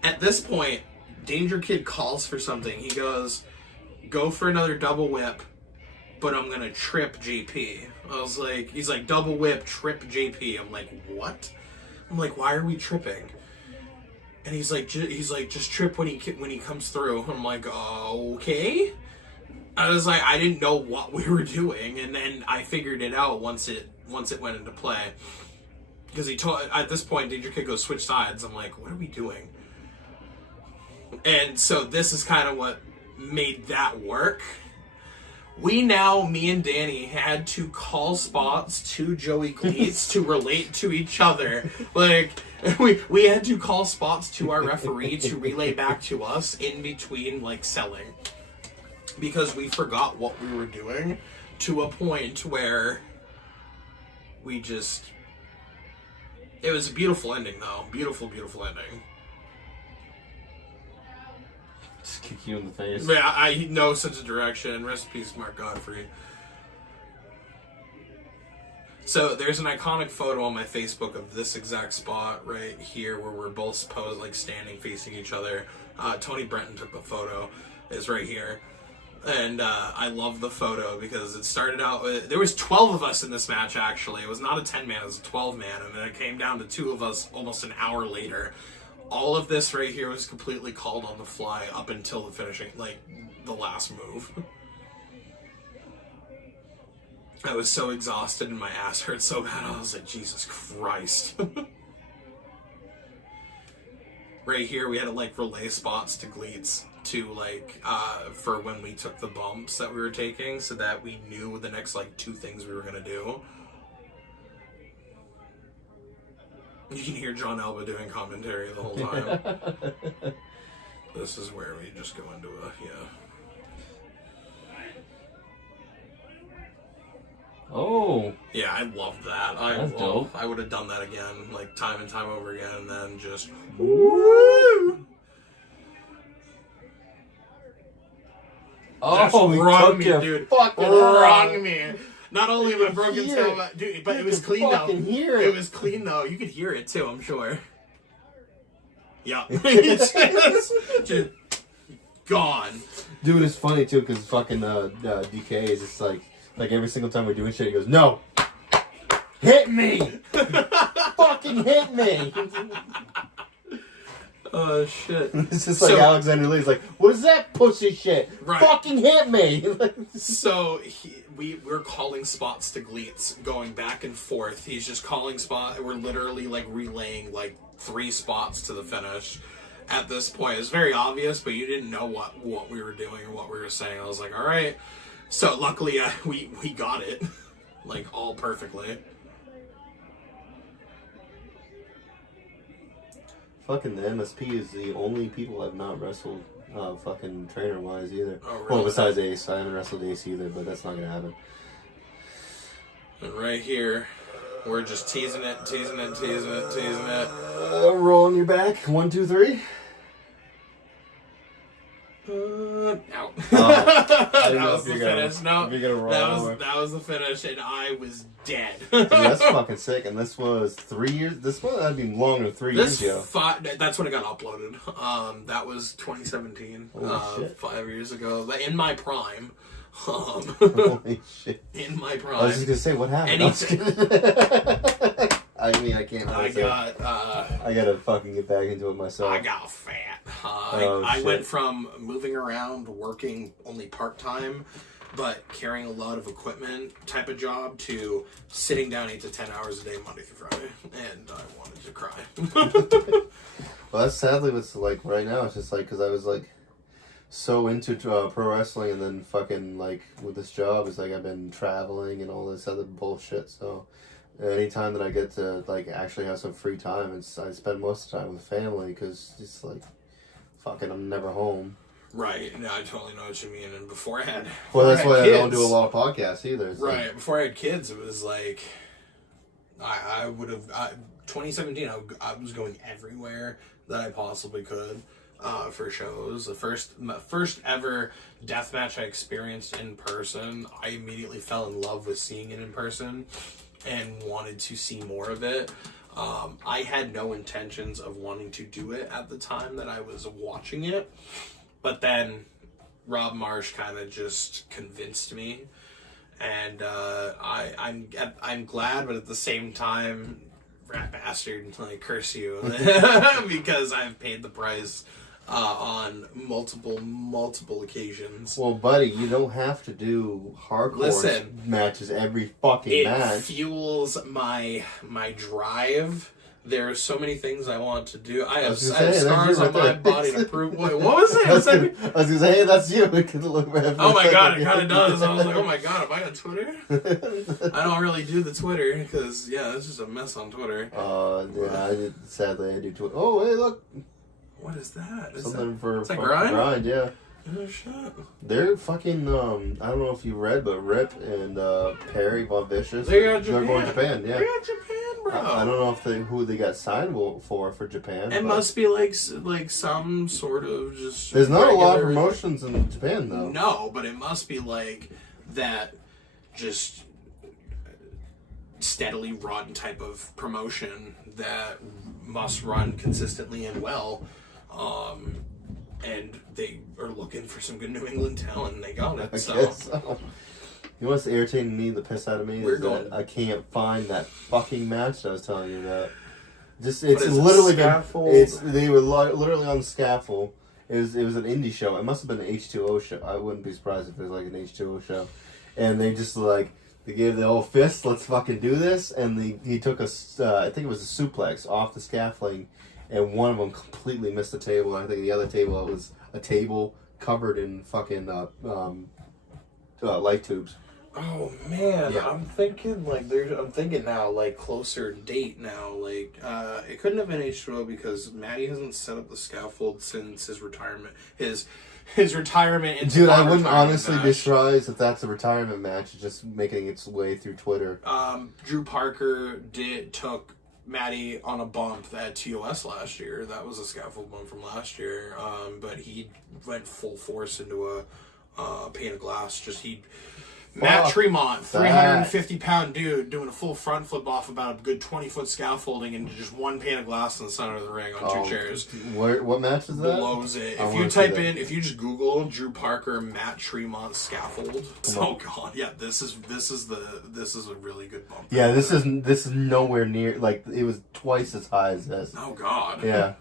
at this point, Danger Kid calls for something. He goes, go for another double whip, but I'm going to trip JP. I was like, he's like, double whip, trip JP. I'm like, what? I'm like, why are we tripping? And he's like, just trip when he comes through. I'm like, okay. I was like, I didn't know what we were doing, and then I figured it out once it went into play. Because he told, at this point, Danger Kid goes switch sides. I'm like, what are we doing? And so this is kind of what made that work. Me and Danny, had to call spots to Joey Cleats to relate to each other. Like, we had to call spots to our referee to relay back to us in between, like, selling. Because we forgot what we were doing to a point where we just... It was a beautiful ending, though. Beautiful, beautiful ending. Just kick you in the face. Yeah, I no sense of direction. Rest in peace, Mark Godfrey. So there's an iconic photo on my Facebook of this exact spot right here where we're both posed, like standing facing each other. Tony Brenton took the photo. It's right here. And I love the photo because it started out with, there was 12 of us in this match, actually. It was not a 10-man, it was a 12-man. And then it came down to 2 of us almost an hour later. All of this right here was completely called on the fly up until the finishing, like, the last move. I was so exhausted and my ass hurt so bad. I was like, Jesus Christ. Right here, we had to, like, relay spots to Gleats to, like, for when we took the bumps that we were taking so that we knew the next, like, 2 things we were going to do. You can hear John Elba doing commentary the whole time. This is where we just go into a, Oh. Yeah, I love that. That's dope. I would have done that again, like, time and time over again, and then just... Woo! Just Oh, he wrung took me, your dude. fucking Wrung me. Not only my broken hear tail, it. dude, but You it was could clean though. fucking hear It it. was clean though. You could hear it too, I'm sure. Yeah. Just gone. Dude, it's funny too because fucking DK is just like every single time we're doing shit, he goes, "No, hit me, fucking hit me." Oh shit. It's just like Alexander Lee's like, "What is that pussy shit? Right. Fucking hit me." So we're calling spots to Gleats, going back and forth. He's just calling spot. We're literally like relaying like 3 spots to the finish. At this point, it's very obvious, but you didn't know what we were doing or what we were saying. I was like, all right. So luckily, we got it, like all perfectly. Fucking the MSP is the only people I've not wrestled, fucking trainer wise either. Oh, really? Well, besides Ace, I haven't wrestled Ace either, but that's not gonna happen. And right here, we're just teasing it. Roll on your back. 1, 2, 3. Out. That was the finish. No, you're gonna roll that was the finish, and I was dead. Dude, that's fucking sick. And this was 3 years. This one that'd be longer than 3 years ago. That's when it got uploaded. That was 2017. Holy shit. 5 years ago, in my prime. Holy shit! In my prime. I was just gonna say what happened. Anything. I mean, I can't. I gotta fucking get back into it myself. I got fat. I went from moving around, working only part-time, but carrying a lot of equipment type of job, to sitting down 8 to 10 hours a day, Monday through Friday. And I wanted to cry. Well, that's sadly what's like right now. It's just like, because I was like so into pro wrestling, and then fucking like with this job, it's like I've been traveling and all this other bullshit. So anytime that I get to like actually have some free time, I spend most of the time with family, because it's like fucking I'm never home. Right. No, I totally know what you mean. And before I had that's why kids, I don't do a lot of podcasts either. So. Right. Before I had kids, it was like I would have 2017. I was going everywhere that I possibly could. For shows. The first ever deathmatch I experienced in person, I immediately fell in love with seeing it in person and wanted to see more of it. I had no intentions of wanting to do it at the time that I was watching it, but then Rob Marsh kind of just convinced me, and I'm glad, but at the same time, rat bastard, like, curse you, because I've paid the price on multiple occasions. Well, buddy, you don't have to do hardcore matches every fucking match. It fuels my drive. There are so many things I want to do. I have scars on my body to prove. Wait, what was it? I was going to say, hey, that's you. Oh my god, it kind of does. I was like, oh my god, am I on Twitter? I don't really do the Twitter because, yeah, it's just a mess on Twitter. Yeah, sadly, I do Twitter. Oh, hey, look. What is that? Something for Grind, yeah. Oh, shit. They're fucking, I don't know if you read, but Rip and Perry Von Vicious, they're going to Japan, yeah. They're going to Japan, bro. I don't know if who they got signed for Japan. It must be like some sort of just... There's not a lot of promotions in Japan, though. No, but it must be like that just steadily run type of promotion that must run consistently and well. And they are looking for some good New England talent, and they got it. I guess so. You know what's irritating me, the piss out of me, is that I can't find that fucking match that I was telling you about. It's literally they were literally on the scaffold. It was an indie show. It must have been an H2O show. I wouldn't be surprised if it was like an H2O show. And they just they gave the old fist, let's fucking do this. And he took I think it was a suplex off the scaffolding. And one of them completely missed the table. I think the other table was a table covered in fucking light tubes. Oh man, yeah. I'm thinking now closer date now. It couldn't have been H2O because Matty hasn't set up the scaffold since his retirement. His retirement. Into Dude, I wouldn't honestly be surprised if that's a retirement match. It's just making its way through Twitter. Drew Parker took Matty on a bump at TOS last year. That was a scaffold bump from last year. But he went full force into a pane of glass. Matt Tremont, 350-pound dude, doing a full front flip off about a good 20-foot scaffolding into just one pane of glass in the center of the ring on two chairs. What match is that? Blows it. If you just Google Drew Parker, Matt Tremont scaffold. Oh god, yeah, this is a really good bump. Yeah, this is nowhere near it was twice as high as this. Oh god. Yeah.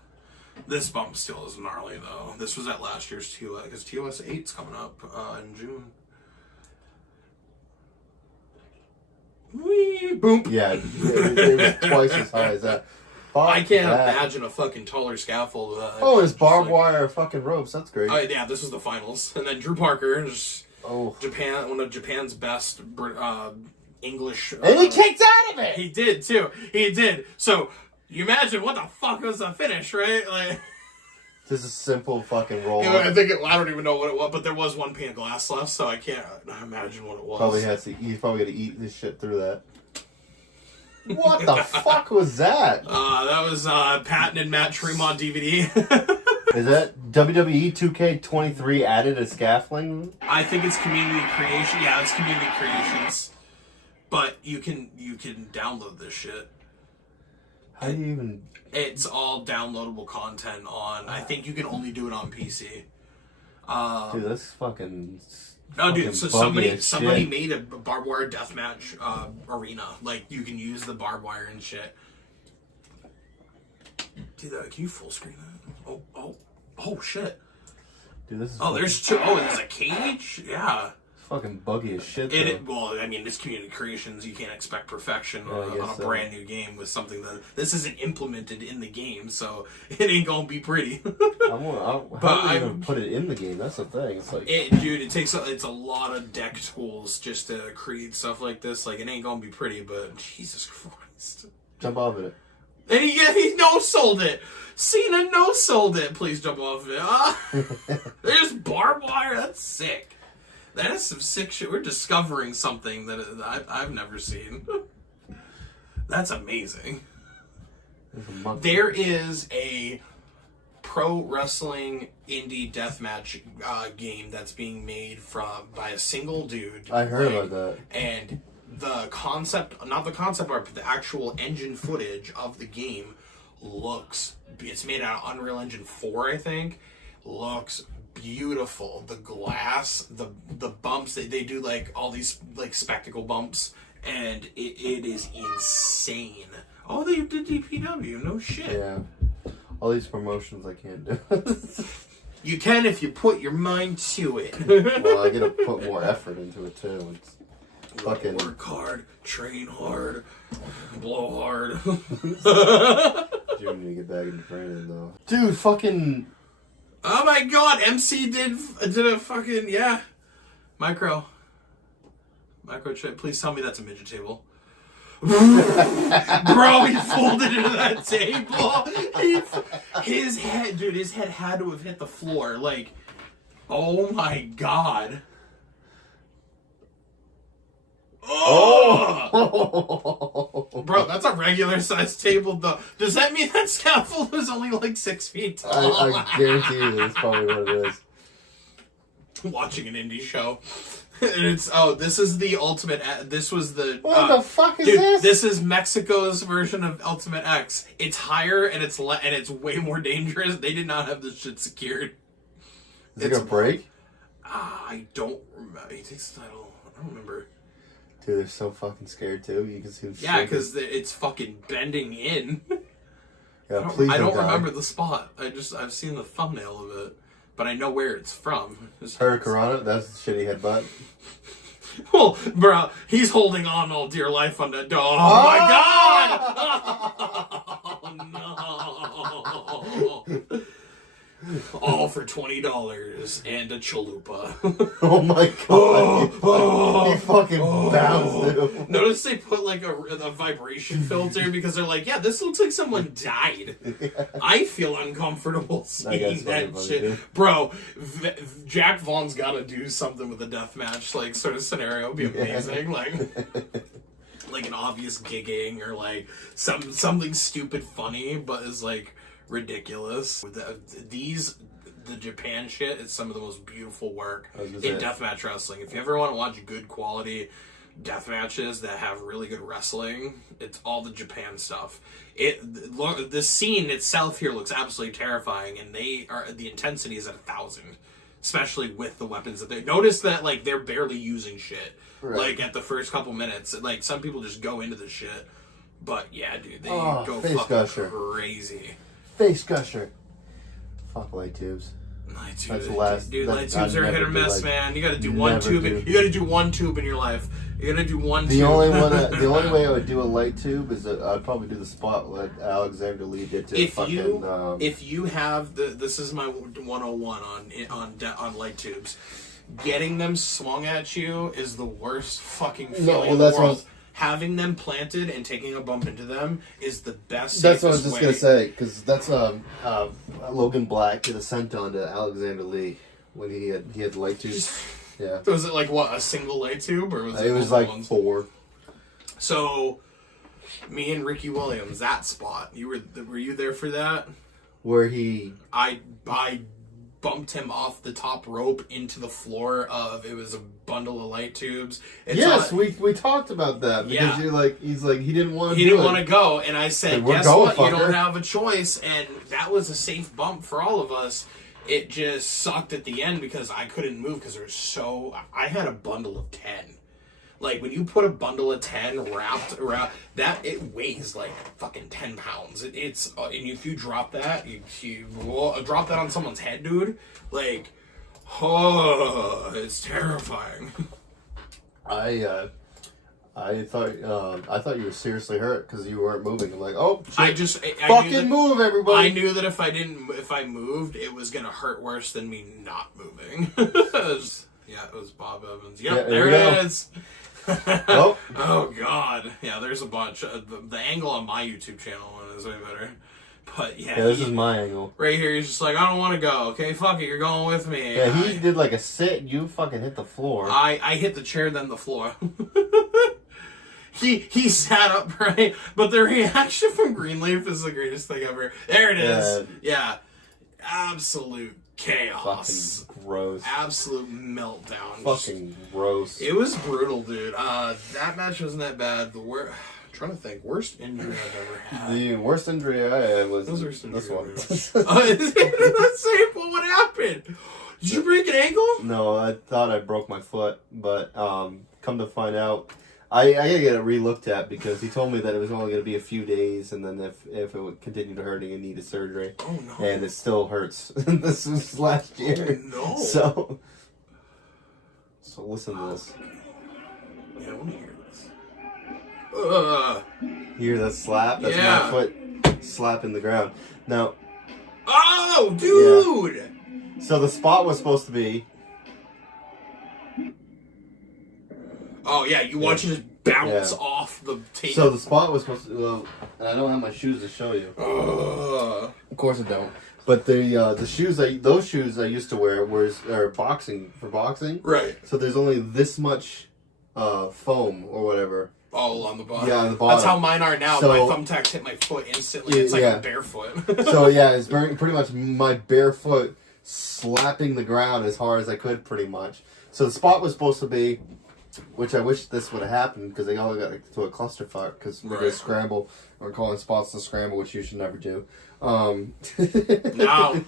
This bump still is gnarly though. This was at last year's TOS because TOS 8's coming up in June. Wee, boom. Yeah, it was twice as high as that. I can't imagine a fucking taller scaffold. It's barbed wire fucking ropes. That's great. Yeah, this was the finals. And then Drew Parker, Japan, one of Japan's best English. And he kicked out of it! He did, too. He did. So, you imagine what the fuck was the finish, right? Just a simple fucking roll. I don't even know what it was, but there was one pane of glass left, so I can't imagine what it was. He's probably got to eat this shit through that. What the fuck was that? That was Patton and Matt Tremont DVD. Is that WWE 2K23 added a scaffolding? I think it's community creation. Yeah, it's community creations. But you can download this shit. How do you even... It's all downloadable content on... I think you can only do it on PC. Dude, that's fucking... No, dude, so somebody made a barbed wire deathmatch arena. You can use the barbed wire and shit. Dude, can you full screen that? Oh, shit. Dude, this is... there's two... Oh, there's a cage? Yeah. Fucking buggy as shit, it's community creations. You can't expect perfection on a brand new game with something that... This isn't implemented in the game, so it ain't gonna be pretty. How do you even put it in the game? That's the thing. It's a lot of deck tools just to create stuff like this. It ain't gonna be pretty, but Jesus Christ. Jump off of it. And he no-sold it. Cena no-sold it. Please jump off of it. There's barbed wire. That's sick. That is some sick shit. We're discovering something that I've never seen. That's amazing. There is a pro wrestling indie deathmatch game that's being made by a single dude. I heard about that. And the concept, not the concept art, but the actual engine footage of the game it's made out of Unreal Engine 4, I think. Looks beautiful. The glass, the bumps, they do like all these like spectacle bumps, and it is insane. Oh, they did DPW, no shit. Yeah. All these promotions I can't do. You can if you put your mind to it. Well, I gotta put more effort into it too. It's fucking work hard, train hard, blow hard. You need to get back into training though. Dude, fucking. Oh my god, MC did a fucking, yeah. Micro chip. Please tell me that's a midget table. Bro, he folded into that table. His head had to have hit the floor. Like, oh my god. Oh! Bro, that's a regular sized table though. Does that mean that scaffold is only like 6 feet tall? I guarantee you that's probably what it is. Watching an indie show. It's this is the ultimate. This was the. What the fuck is dude, this? This is Mexico's version of Ultimate X. It's higher and it's way more dangerous. They did not have this shit secured. Is it gonna break? I don't remember. He takes the title. I don't remember. Dude, they're so fucking scared too. You can see them. Yeah, because it's fucking bending in. Yeah, I don't remember the spot. I've seen the thumbnail of it. But I know where it's from. Hurricanrana? That's the shitty headbutt. Well, bro, he's holding on all dear life on that dog. Oh my god! Oh no! All for $20 and a chalupa. Oh my god! He fucking bounced, dude. Notice they put like a vibration filter because they're like, yeah, this looks like someone died. Yeah. I feel uncomfortable seeing that shit, funny, bro. Jack Vaughn's got to do something with a deathmatch like sort of scenario. Would be amazing, like an obvious gigging or like something stupid funny, but is like ridiculous. The Japan shit is some of the most beautiful work in deathmatch wrestling. If you ever want to watch good quality death matches that have really good wrestling, it's all the Japan stuff. The scene itself here looks absolutely terrifying, and the intensity is at 1,000, especially with the weapons that they notice that like they're barely using shit. Right. Like at the first couple minutes, like some people just go into the shit, but yeah, dude, they go fucking crazy. Face gusher. Fuck light tubes. Light tubes, dude. Light tubes are hit or miss, man. You gotta do one tube. You gotta do one tube in your life. You gotta do one tube. The only way I would do a light tube is I'd probably do the spot that Alexander Lee did to if you have this is my 101 on light tubes. Getting them swung at you is the worst fucking feeling in the world. Having them planted and taking a bump into them is the best. That's what I was just gonna say, because that's Logan Black did a senton to Alexander Lee when he had light tubes. Yeah. So was it like what, a single light tube, or was it? It was like ones? 4. So, me and Ricky Williams, that spot. Were you there for that? Where I bumped him off the top rope into the floor of, it was a bundle of light tubes. Yes, we talked about that because he's like he didn't want to go, and I said, guess what, you don't have a choice, and that was a safe bump for all of us. It just sucked at the end because I couldn't move because I had a bundle of 10. Like, when you put a bundle of 10 wrapped around, it weighs like fucking 10 pounds. And if you drop that, you drop that on someone's head, dude, like, it's terrifying. I thought you were seriously hurt because you weren't moving. I'm like, oh, shit. I move, everybody. I knew that if I moved, it was gonna hurt worse than me not moving. It was Bob Evans. Yep, there it is. Oh. Oh god, yeah. There's a bunch. The angle on my YouTube channel one is way better. But yeah, this is my angle. Right here, he's just like, I don't want to go. Okay, fuck it, you're going with me. Yeah, he did like a sit. You fucking hit the floor. I hit the chair, then the floor. He sat up, right? But the reaction from Greenleaf is the greatest thing ever. There it is. Yeah. Absolute chaos. Fucking gross. Absolute meltdown. Fucking gross. It was brutal, dude. That match wasn't that bad. I'm trying to think. Worst injury I've ever had. The worst injury I had was this one. Well, what happened? Did you break an ankle? No, I thought I broke my foot, but come to find out, I gotta get it re-looked at because he told me that it was only gonna be a few days, and then if it would continue to hurting, it needed surgery. Oh no! And it still hurts. This was last year. Oh, no. So listen to this. Yeah, I want to hear this. Hear that slap? That's my foot slapping the ground. Now. Oh, dude! Yeah. So the spot was supposed to be. Oh yeah, you watch it just bounce off the table. So the spot was supposed to. Well, and I don't have my shoes to show you. Of course I don't. But the shoes those shoes I used to wear are boxing. Right. So there's only this much foam or whatever. All on the bottom. Yeah, on the bottom. That's how mine are now. So, my thumbtacks hit my foot instantly. It's like a barefoot. So yeah, it's pretty much my bare foot slapping the ground as hard as I could, pretty much. So the spot was supposed to be, which I wish this would have happened because they all got to a clusterfuck because we're going to scramble. We're calling spots to scramble, which you should never do. No.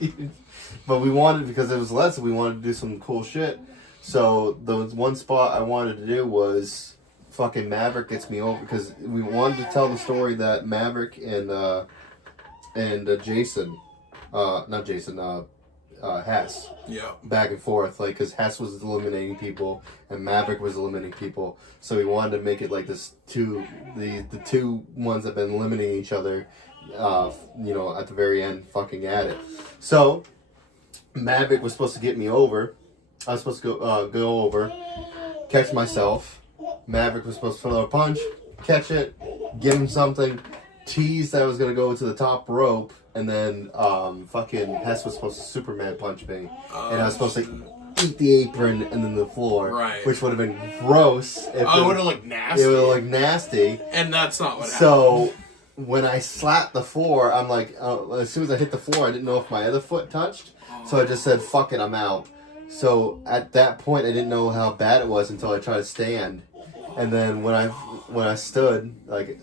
But we wanted, because it was Leslie, we wanted to do some cool shit. So the one spot I wanted to do was fucking Maverick gets me over, because we wanted to tell the story that Maverick and Jason, not Jason, Hess. Yeah. Back and forth, like, because Hess was eliminating people and Maverick was eliminating people. So we wanted to make it like this the two ones that have been eliminating each other, at the very end, fucking at it. So Maverick was supposed to get me over. I was supposed to go over, catch myself. Maverick was supposed to throw a punch, catch it, give him something, tease that I was going to go to the top rope, and then fucking Hess was supposed to Superman punch me. And I was supposed to eat the apron and then the floor. Right. Which would have been gross. It would have looked nasty. It would have looked nasty. And that's not what happened. So when I slapped the floor, I'm like, as soon as I hit the floor, I didn't know if my other foot touched. So I just said, fuck it, I'm out. So at that point, I didn't know how bad it was until I tried to stand. And then when I stood, like,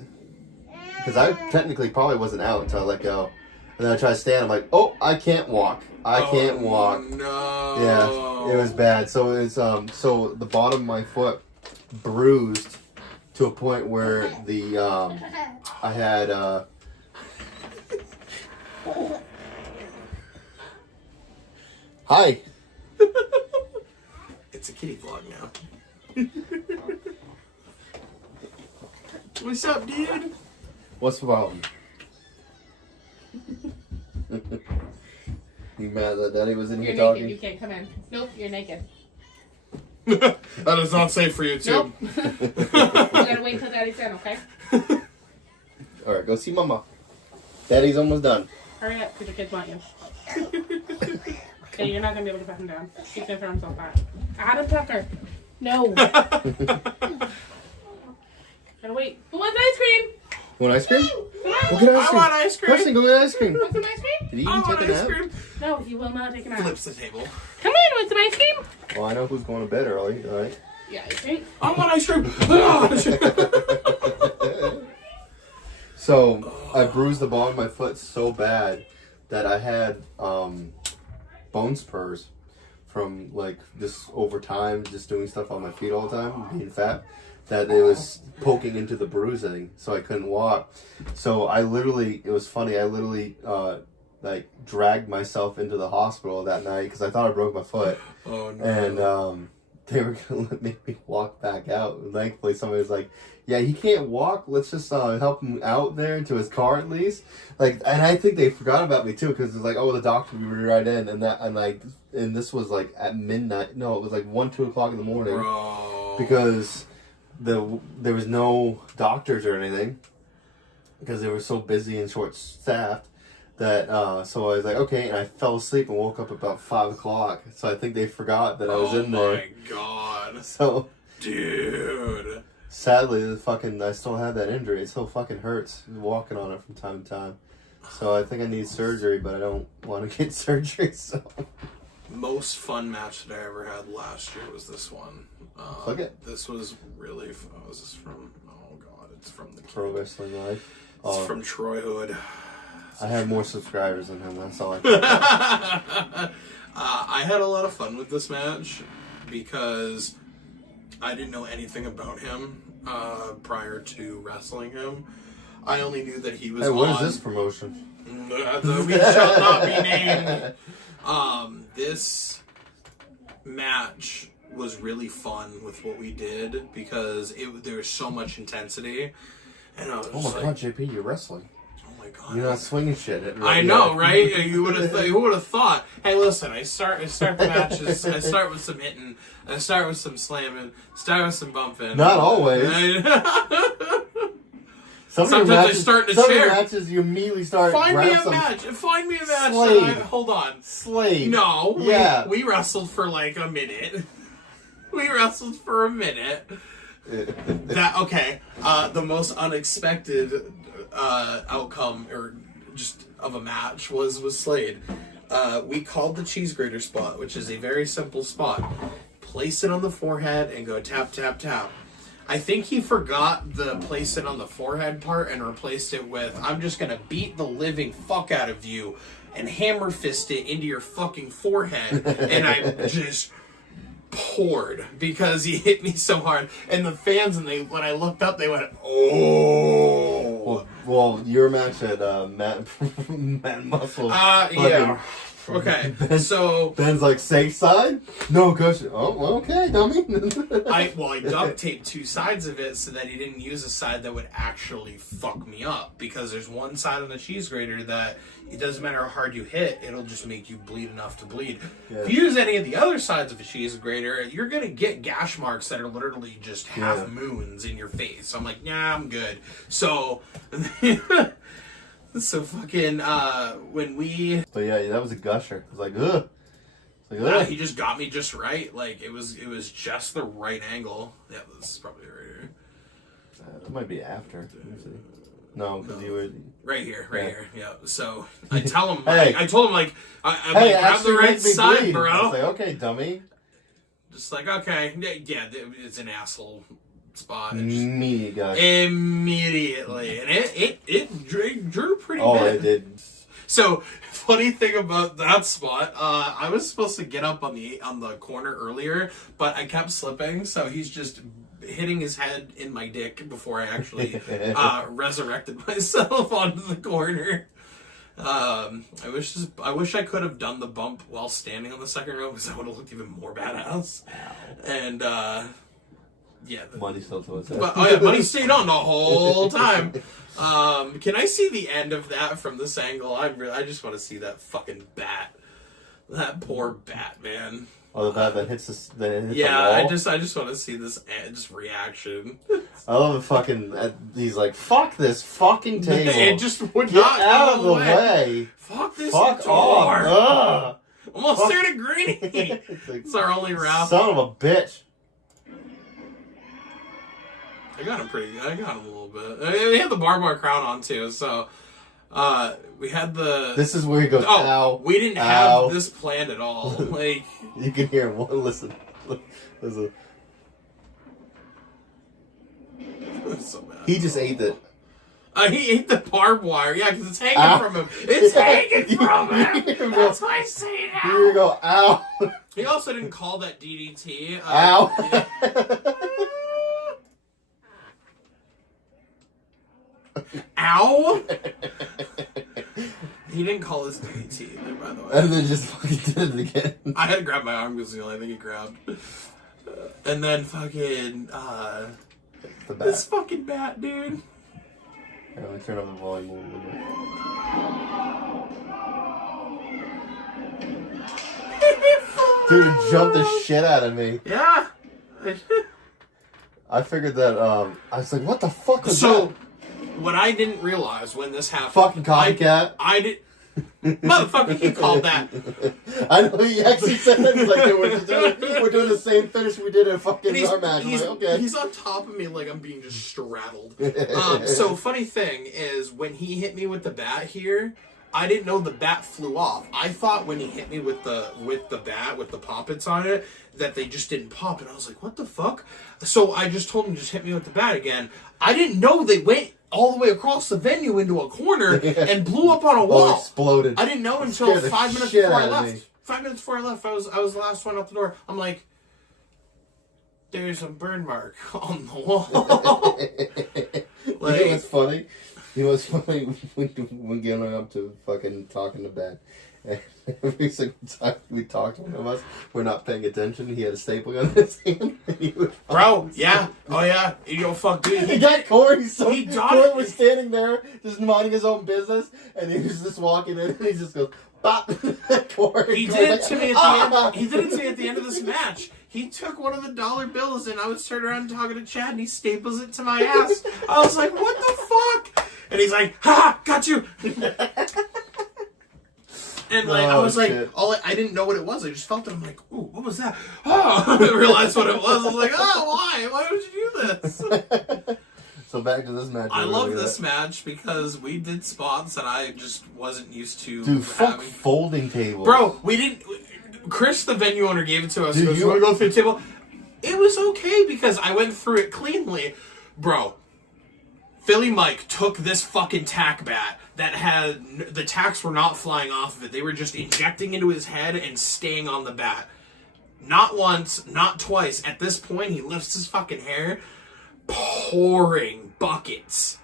because I technically probably wasn't out until I let go. And then I tried to stand, I'm like, oh, I can't walk. I can't walk. No. Yeah, it was bad. So it's so the bottom of my foot bruised to a point where I had Hi. It's a kitty vlog now. What's up, dude? What's the problem? You mad that Daddy was in here talking? You can't come in. Nope, you're naked. That is not safe for you, too. Nope. You gotta wait till Daddy's done, okay? Alright, go see Mama. Daddy's almost done. Hurry up, because your kids want you. Okay, you're not gonna be able to put him down. He's gonna throw himself back. Adam Tucker. No. Gotta wait. Who wants ice cream? You want ice cream? Come Go on. get ice cream. I want ice cream. Preston, go get ice cream. Want some ice cream? Did he I even want take a ice nap? cream. No, he will not take a nap. Flips the table. Come on, want some ice cream? Well, I know who's going to bed early, alright? Yeah, ice cream. I want ice cream. So, I bruised the bottom of my foot so bad that I had bone spurs from, like, just over time, just doing stuff on my feet all the time, being fat, that it was poking into the bruising, so I couldn't walk. So it was funny, I literally, dragged myself into the hospital that night, because I thought I broke my foot. Oh, no. And, they were going to make me walk back out. And thankfully, somebody was like, yeah, he can't walk. Let's just help him out there into his car at least. Like, and I think they forgot about me too, because it's like, oh, the doctor will be right in, and this was like at midnight. No, it was like 1, 2 o'clock in the morning. Bro. Because there was no doctors or anything, because they were so busy and short staffed. That so I was like, okay, and I fell asleep and woke up about 5 o'clock. So I think they forgot that I was in there. Oh my god. So, dude. Sadly, I still have that injury. It still fucking hurts walking on it from time to time. So I think I need surgery, but I don't want to get surgery. So most fun match that I ever had last year was this one. This was really fun. This is from, oh god, it's from the Pro Wrestling Life. It's from Troy Hood. I have more subscribers than him. That's all I can. I had a lot of fun with this match because I didn't know anything about him prior to wrestling him. I only knew that he was Hey, what is this promotion? We shall not be named. This match was really fun with what we did because there was so much intensity. And I was Oh my god, JP, you're wrestling. Oh my god. You're not swinging shit. I know, right? Who would have thought? Hey, listen, I start the matches. I start with some hitting. I start with some slamming. Start with some bumping. Not always. Sometimes I start in a chair. Matches, you immediately start. Find me a match. Slade. Hold on. Slade. No. Yeah. We wrestled for like a minute. We wrestled for a minute. The most unexpected outcome or just of a match was Slade. We called the cheese grater spot, which is a very simple spot. Place it on the forehead and go tap, tap, tap. I think he forgot the place it on the forehead part and replaced it with, I'm just going to beat the living fuck out of you and hammer fist it into your fucking forehead. And I just poured because he hit me so hard. And the fans, when I looked up, they went, oh. Well, your match at Matt Muscle. Yeah. Okay, so Ben's like, safe side? No cushion. Oh, well, okay, dummy. I duct taped two sides of it so that he didn't use a side that would actually fuck me up. Because there's one side on the cheese grater that it doesn't matter how hard you hit, it'll just make you bleed enough to bleed. Yeah. If you use any of the other sides of a cheese grater, you're gonna get gash marks that are literally just half moons in your face. So I'm like, nah, I'm good. So. So fucking when we. But yeah, that was a gusher. It was like, ugh. Yeah, he just got me just right. Like it was just the right angle. Yeah, this is probably right here. It might be after. No, because you were right here. Yeah. So I tell him. Hey. I told him like, I'm like, grab the right side, bleed. Bro. I was like, okay, dummy. Just like okay, yeah, it's an asshole spot. Immediately, and it drew pretty. Oh, big. It did. So funny thing about that spot, I was supposed to get up on the corner earlier, but I kept slipping. So he's just hitting his head in my dick before I actually resurrected myself onto the corner. I wish I could have done the bump while standing on the second row because I would have looked even more badass. And yeah, money still to us. But money stayed on the whole time. Can I see the end of that from this angle? I just want to see that fucking bat. That poor bat, man. Oh, the bat that hits the wall? I just want to see this reaction. I love the fucking. He's like, fuck this fucking table. It just would Get not out of go the away. way. Fuck this Fuck door. off. Almost started grinning. It's our only route. Son of a bitch. I got him a little bit. He had the barbed wire crown on too, so we had the. This is where he goes. Ow! We didn't have this planned at all. Like you can hear him. Listen. So bad. He just ate it. He ate the barbed wire. Yeah, because it's hanging from him. It's hanging from him. That's why I say it. Here you go. Ow! He also didn't call that DDT. Ow! Yeah. Ow! He didn't call this DDT either, by the way. And then just fucking did it again. I had to grab my arm because the only thing he grabbed. And then fucking, this fucking bat, dude. Here, let me turn up the volume a little bit. Dude, it jumped the shit out of me. Yeah. I figured that, I was like, what the fuck was that? What I didn't realize when this happened... Fucking copycat. I did... Motherfucker, he called that. I know, he actually said that. He's like, we're doing the same finish we did in fucking our match. I'm like, okay. He's on top of me like I'm being just straddled. So, funny thing is, when he hit me with the bat here, I didn't know the bat flew off. I thought when he hit me with the bat, with the poppets on it, that they just didn't pop. And I was like, what the fuck? So I just told him, just hit me with the bat again. I didn't know they went all the way across the venue into a corner and blew up on a wall. Oh, exploded. I didn't know until 5 minutes shit before I out of left. me. 5 minutes before I left, I was the last one out the door. I'm like, there's a burn mark on the wall. You know what's funny? You know what's funny? When getting up to fucking talking to Ben. Every single time we talked to one of us, we're not paying attention. He had a staple on his hand. And he would Bro, yeah. Oh, yeah. You know, fuck, dude. He got Corey. He got Corey it. was standing there, just minding his own business, and he was just walking in, and he just goes, bop. Corey. He did it to me at the end. He did it to me at the end of this match. He took one of the dollar bills, and I was turning around talking to Chad, and he staples it to my ass. I was like, what the fuck? And he's like, ha, got you. And like I was shit. like, I didn't know what it was. I just felt it. I'm like, ooh, what was that? Oh, I didn't realize what it was. I was like, oh, why? Why would you do this? So back to this match. I love this match because we did spots that I just wasn't used to. Dude, fuck having. folding tables. Bro, we didn't. Chris, the venue owner, gave it to us. Dude, He goes, you want to go through the table? It was okay because I went through it cleanly. Bro, Philly Mike took this fucking tack bat that had... The tacks were not flying off of it. They were just injecting into his head and staying on the bat. Not once, not twice. At this point, he lifts his fucking hair, pouring buckets.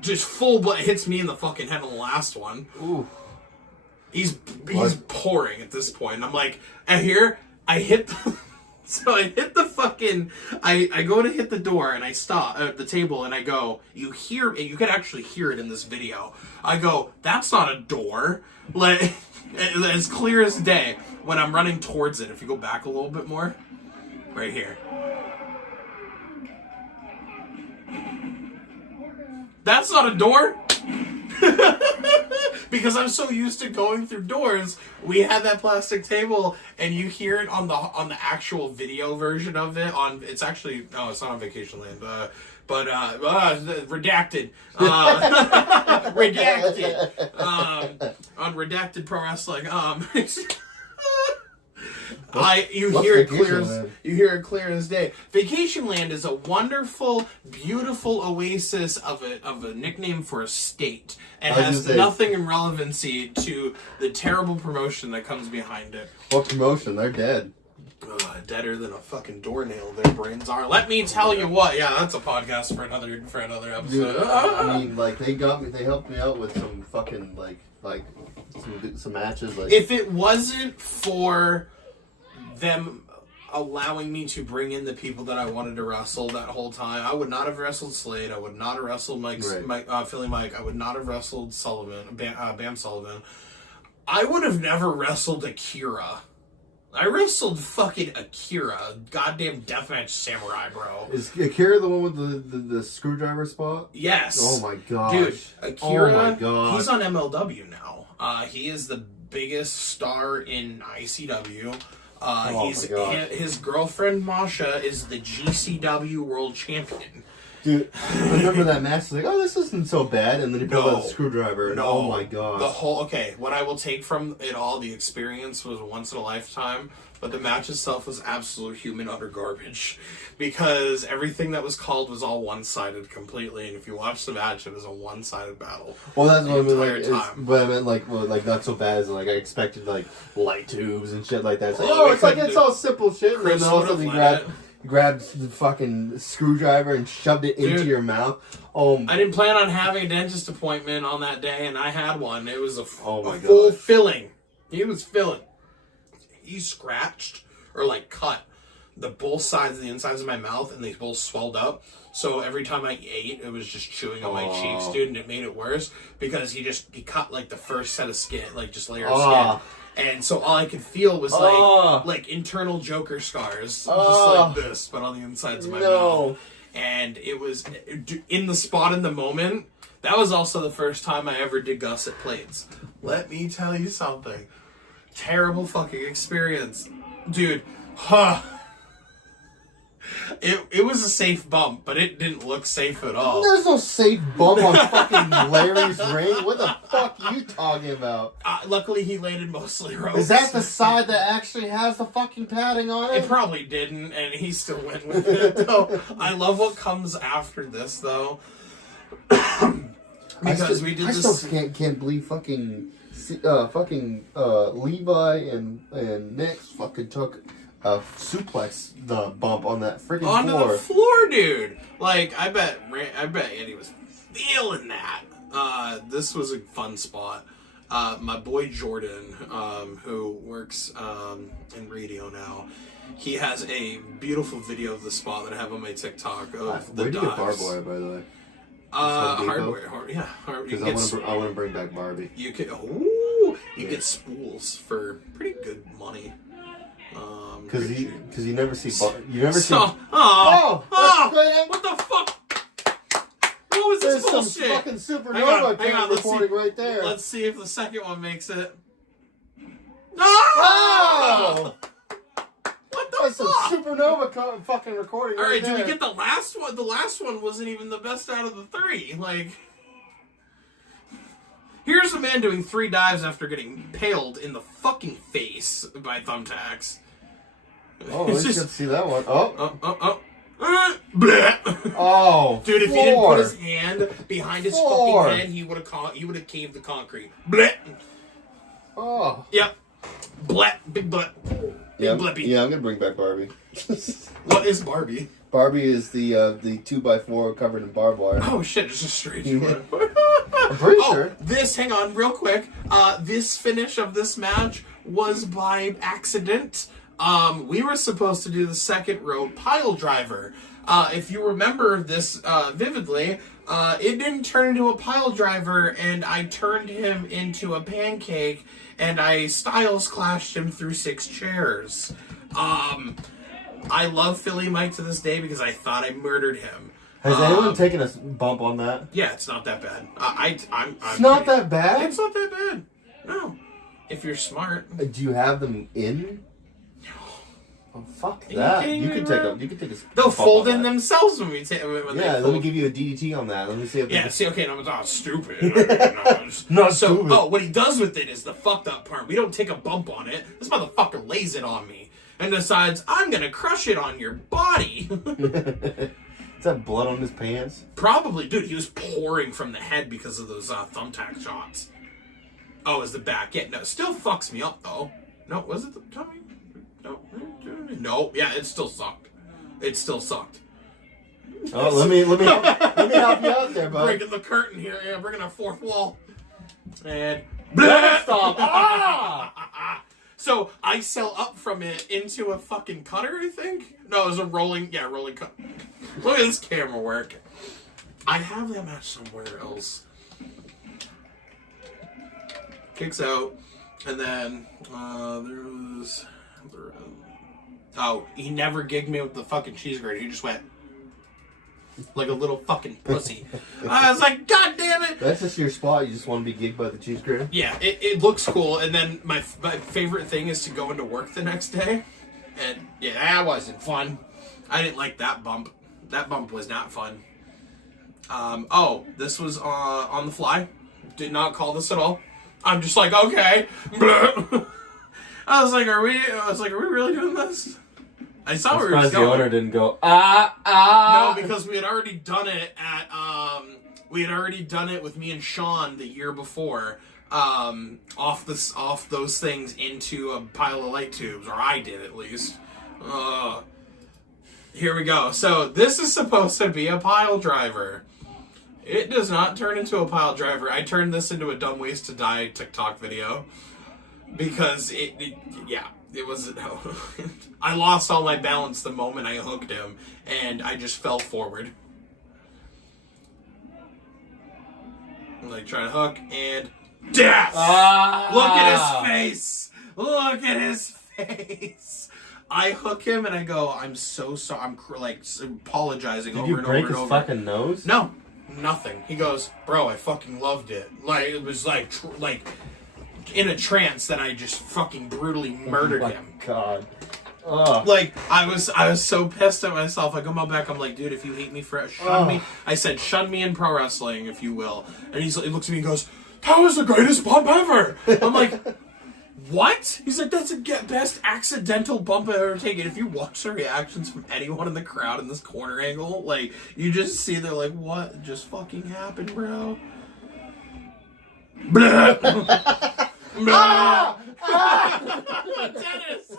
Just full blood. Hits me in the fucking head on the last one. Ooh. He's pouring at this point. And I'm like, I hit the... So I hit the fucking... I go to hit the door, and I stop at the table, and I go, you hear... You can actually hear it in this video. I go, that's not a door. Like, as clear as day when I'm running towards it. If you go back a little bit more. Right here. That's not a door. Because I'm so used to going through doors, we had that plastic table, and you hear it on the actual video version of it. It's actually it's not on Vacation Land, but redacted, redacted, on Redacted Pro Wrestling. You hear it clear as day. Vacation Land is a wonderful, beautiful oasis of a nickname for a state. It has nothing in relevancy to the terrible promotion that comes behind it. What promotion? They're dead. Deader than a fucking doornail. Their brains are. Let me tell you what. Yeah, that's a podcast for another episode. Dude, I mean, like they helped me out with some fucking like some matches. Like, if it wasn't for them allowing me to bring in the people that I wanted to wrestle that whole time, I would not have wrestled Slade. I would not have wrestled Philly Mike. I would not have wrestled Bam Sullivan. I would have never wrestled Akira. I wrestled fucking Akira, goddamn deathmatch samurai, bro. Is Akira the one with the screwdriver spot? Yes. Oh my god, dude, Akira. Oh my god. He's on MLW now. He is the biggest star in ICW. His girlfriend Masha is the GCW World Champion. Dude, I remember that match. Like, oh, this isn't so bad, and then he pulled out a screwdriver. And oh my god! What I will take from it all, the experience was once in a lifetime, but the match itself was absolute human utter garbage, because everything that was called was all one-sided completely, and if you watch the match, it was a one-sided battle. Well, that's what I mean. Like, but I meant like not so bad as like I expected, like light tubes and shit like that. It's like, it's all simple shit, and then all of a sudden he grabbed the fucking screwdriver and shoved it into your mouth. I didn't plan on having a dentist appointment on that day, and I had one. It was a full filling. He was filling. He scratched or like cut both sides of the insides of my mouth, and they both swelled up. So every time I ate, it was just chewing on my cheeks, dude, and it made it worse because he cut like the first set of skin, like just layer of skin. And so all I could feel was like internal Joker scars, just like this, but on the insides of my mouth. And it was in the spot in the moment. That was also the first time I ever did gusset plates. Let me tell you something. Terrible fucking experience, dude. It was a safe bump, but it didn't look safe at all. There's no safe bump on fucking Larry's ring. What the fuck are you talking about? Luckily, he landed mostly ropes. Is that the side that actually has the fucking padding on it? It probably didn't, and he still went with it, though. I love what comes after this, though. Because we did I this. still can't believe fucking Levi and Nick fucking took a suplex the bump on that freaking Onto floor. the floor, dude. Like, I bet Andy was feeling that. This was a fun spot. My boy Jordan, who works in radio now, he has a beautiful video of the spot that I have on my TikTok of the Where do you get dives. barbed wire, by the way? Hardware. Because I want to bring back Barbie. You get get spools for pretty good money. Because you never see you never see. Oh, that's great. what the fuck? What was There's this some bullshit? fucking supernova Hang on, let's recording see. right there. Let's see if the second one makes it. Oh! What the That's some fuck? supernova fucking recording All right, there. did we get the last one? The last one wasn't even the best out of the three. Like, here's a man doing 3 dives after getting impaled in the fucking face by thumbtacks. Oh, let's just see that one. Bleh. Oh, Dude, if he didn't put his hand behind his Floor. fucking head, he would have caved the concrete. Bleh. Oh. Yep. Bleh. Big bleh. Yeah, Big bleppy. yeah, I'm gonna bring back Barbie. What is Barbie? Barbie is the 2x4 covered in barbed wire. Oh shit, it's just straight. I'm pretty sure. Hang on, real quick. This finish of this match was by accident. We were supposed to do the second row pile driver. If you remember this vividly, it didn't turn into a pile driver, and I turned him into a pancake, and I Styles clashed him through 6 chairs. I love Philly Mike to this day because I thought I murdered him. Has anyone taken a bump on that? Yeah, it's not that bad. I'm It's not that bad? It's not that bad. No. If you're smart. Do you have them in? Oh, fuck you that. kidding You me, could bro? take a They'll bump fold on in that. themselves when we take. When Yeah, they let me fold. give you a DDT on that. Let me see if Yeah, see, okay, no, it's not stupid. Not so, stupid. oh, what he does with it is the fucked up part. We don't take a bump on it. This motherfucker lays it on me and decides, I'm gonna crush it on your body. Is that blood on his pants? Probably, dude, he was pouring from the head because of those thumbtack shots. Oh, is the back? Yeah, no, still fucks me up, though. No, was it the tummy? No, yeah, it still sucked. It still sucked. Oh, let me help you out there, bud. Breaking the curtain here, yeah, breaking a fourth wall. And Stop! Ah! So I sell up from it into a fucking cutter, I think? No, it was a rolling cut. Look at this camera work. I have that match somewhere else. Kicks out, and then oh, he never gigged me with the fucking cheese grater. He just went like a little fucking pussy. I was like, God damn it! That's just your spot. You just want to be gigged by the cheese grater? Yeah, it looks cool. And then my favorite thing is to go into work the next day. And yeah, that wasn't fun. I didn't like that bump. That bump was not fun. This was on the fly. Did not call this at all. I'm just like, okay. I was like, are we really doing this? I saw where we were the going. owner didn't go, No, because we had already done it with me and Sean the year before. Off those things into a pile of light tubes, or I did at least. Here we go. So this is supposed to be a pile driver. It does not turn into a pile driver. I turned this into a dumb ways to die TikTok video because it was. I lost all my balance the moment I hooked him, and I just fell forward. I'm like trying to hook and death. Look at his face. Look at his face. I hook him and I go, I'm so sorry. I'm apologizing over and over and over. Did you break his fucking nose? No, nothing. He goes, bro, I fucking loved it. Like it was like in a trance that I just fucking brutally murdered him. God. Like I was so pissed at myself. I come out back. I'm like, dude, if you hate me for it, shun me. I said, shun me in pro wrestling, if you will. And he looks at me and goes, that was the greatest bump ever. I'm like, what? He's like, that's the best accidental bump I've ever taken. If you watch the reactions from anyone in the crowd in this corner angle, like, you just see they're like, what just fucking happened, bro? Blah. Blah. Dennis!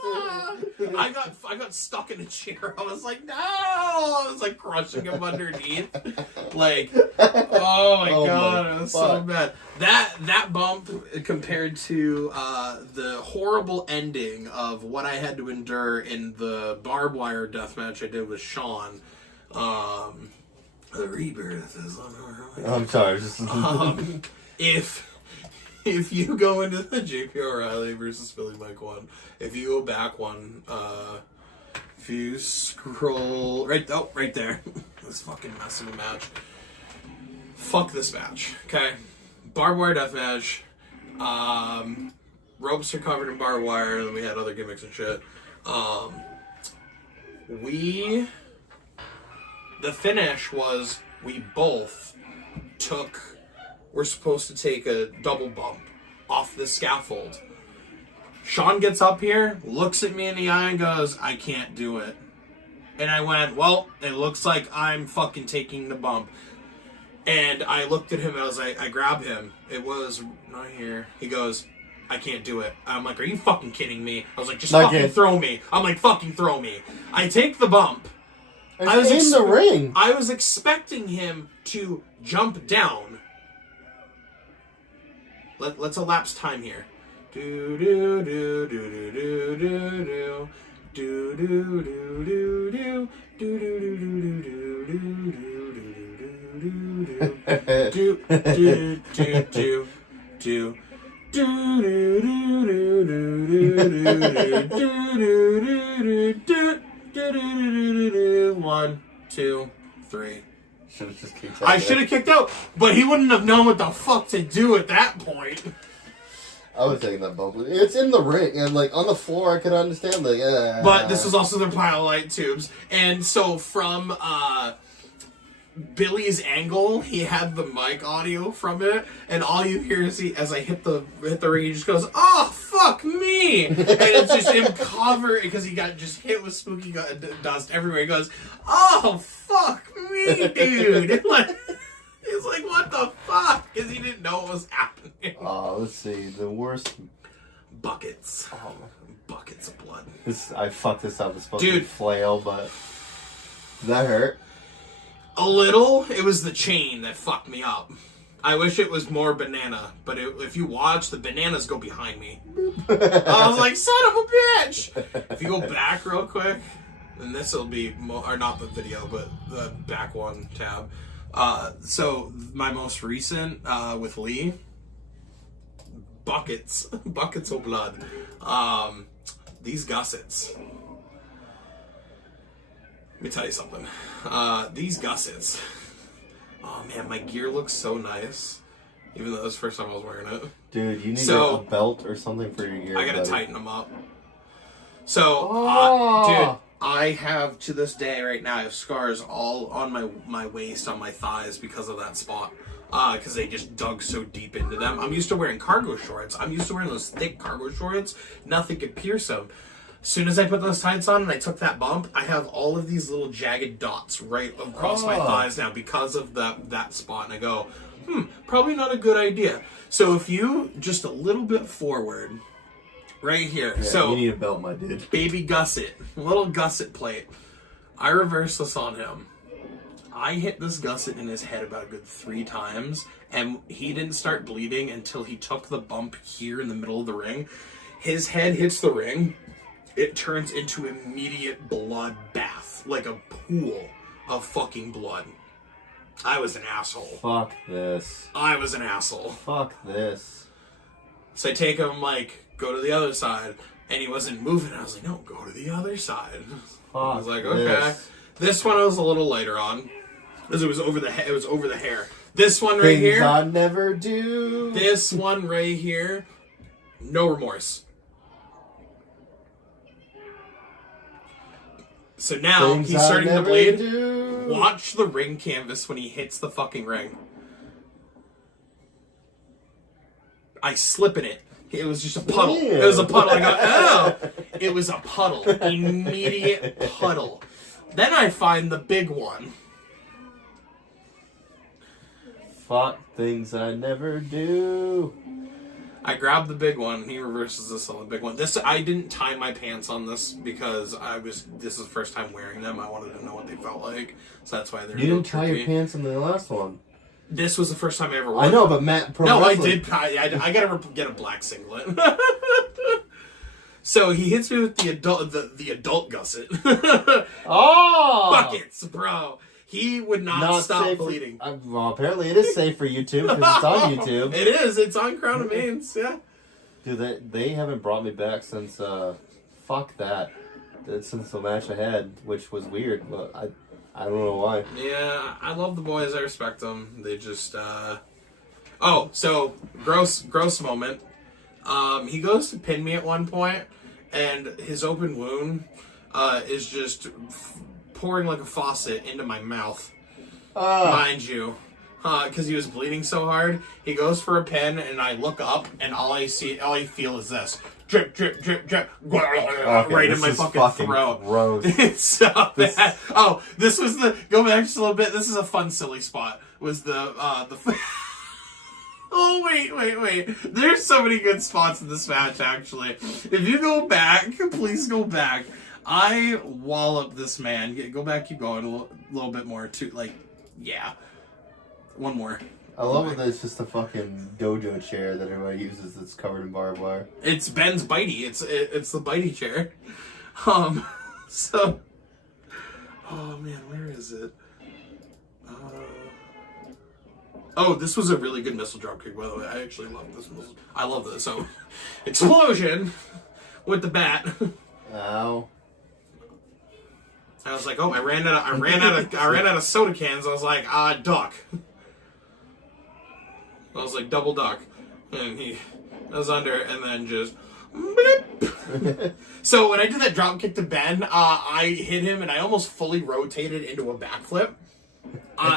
I got stuck in a chair. I was like, no! I was like crushing him underneath. Like, oh my god, it was so bad. That bump compared to the horrible ending of what I had to endure in the barbed wire death match I did with Sean. The rebirth is on our way. I'm sorry. If you go into the JP O'Reilly versus Philly Mike one, if you go back one, if you scroll right there, this fucking mess of a match. Fuck this match, okay? Barbed wire death match. Ropes are covered in barbed wire, and then we had other gimmicks and shit. The finish was we both we're supposed to take a double bump off the scaffold. Sean gets up here, looks at me in the eye and goes, I can't do it. And I went, well, it looks like I'm fucking taking the bump. And I looked at him and I was like, I grab him. It was not here. He goes, I can't do it. I'm like, are you fucking kidding me? I was like, just fucking throw me. I'm like, fucking throw me. I take the bump. I was in the ring. I was expecting him to jump down. Let's elapse time here. Do do do do do do do do do do do do do 1, 2, 3. I should have kicked out, but he wouldn't have known what the fuck to do at that point. I was taking that bump. It's in the ring, and like on the floor, I could understand. Like, but this was also their pile of light tubes, and so from Billy's angle, he had the mic audio from it, and all you hear is as I hit the ring, he just goes, "Oh fuck me!" and it's just him covered because he got just hit with spooky dust everywhere. He goes, "Oh fuck me, dude!" He's like, "What the fuck?" Because he didn't know what was happening. Let's see, the worst buckets. Buckets of blood. I fucked this up. It's supposed to be flail, but did that hurt? A little. It was the chain that fucked me up. I wish it was more banana, but if you watch, the bananas go behind me. I was like, son of a bitch! If you go back real quick, and this will be, or not the video, but the back one tab. So, my most recent with Lee, buckets of blood. These gussets. Let me tell you something. These gussets. Oh man, my gear looks so nice. Even though this is the first time I was wearing it. Dude, you need a belt or something for your gear. I gotta tighten them up. So, dude, I have, to this day right now, I have scars all on my waist, on my thighs because of that spot. Because they just dug so deep into them. I'm used to wearing cargo shorts. I'm used to wearing those thick cargo shorts. Nothing could pierce them. As soon as I put those tights on and I took that bump, I have all of these little jagged dots right across my thighs now because of that spot. And I go, probably not a good idea. So if you just a little bit forward, right here. Yeah, so you need a belt, my dude. Baby gusset, little gusset plate. I reversed this on him. I hit this gusset in his head about a good 3 times, and he didn't start bleeding until he took the bump here in the middle of the ring. His head hits the ring. It turns into immediate blood bath, like a pool of fucking blood. I was an asshole. Fuck this. I was an asshole. Fuck this. So I take him, like, go to the other side, and he wasn't moving. I was like, no, go to the other side. I was like, okay. This one I was a little lighter on, because it was over the hair. This one right here. Things I never do. This one right here. No remorse. So now he's starting to bleed. Watch the ring canvas when he hits the fucking ring. I slip in it. It was just a puddle. Ew. It was a puddle. I go, oh! It was a puddle. Immediate puddle. Then I find the big one. Fuck things I never do. I grab the big one. He reverses this on the big one. I didn't tie my pants on this because this is the first time wearing them. I wanted to know what they felt like. So that's why they're You didn't tie your pants in the last one. This was the first time I ever wore I know, them. but Matt... No, I did. I gotta get a black singlet. So he hits me with the adult gusset. Oh! Buckets, bro. He would not stop bleeding. Well, apparently it is safe for YouTube because it's on YouTube. It is. It's on Crown of Maine's. Yeah. Dude, they haven't brought me back since, fuck that. Since the match I had, which was weird, but I don't know why. Yeah, I love the boys. I respect them. They just, Oh, so, gross moment. He goes to pin me at one point, and his open wound, is just pouring like a faucet into my mouth. Mind you. Because he was bleeding so hard. He goes for a pin, and I look up, and all I feel is this. Drip, drip, drip, drip. Okay, right in my fucking throat. Gross. It's so bad. Oh, this was go back just a little bit. This is a fun, silly spot. Was the Oh, wait. There's so many good spots in this match, actually. If you go back, please go back. I wallop this man. Go back, keep going a little bit more, too. Like, yeah. One more. I love that it's just a fucking dojo chair that everybody uses that's covered in barbed wire. It's Ben's bitey. It's the bitey chair. So... Oh, man, where is it? Oh, this was a really good missile dropkick, by the way. I actually love this missile. I love this. So, explosion with the bat. Ow. I was like, oh, I ran out of soda cans. I was like, duck. I was like, double duck. And he was under, and then just blip. So when I did that drop kick to Ben, I hit him, and I almost fully rotated into a backflip.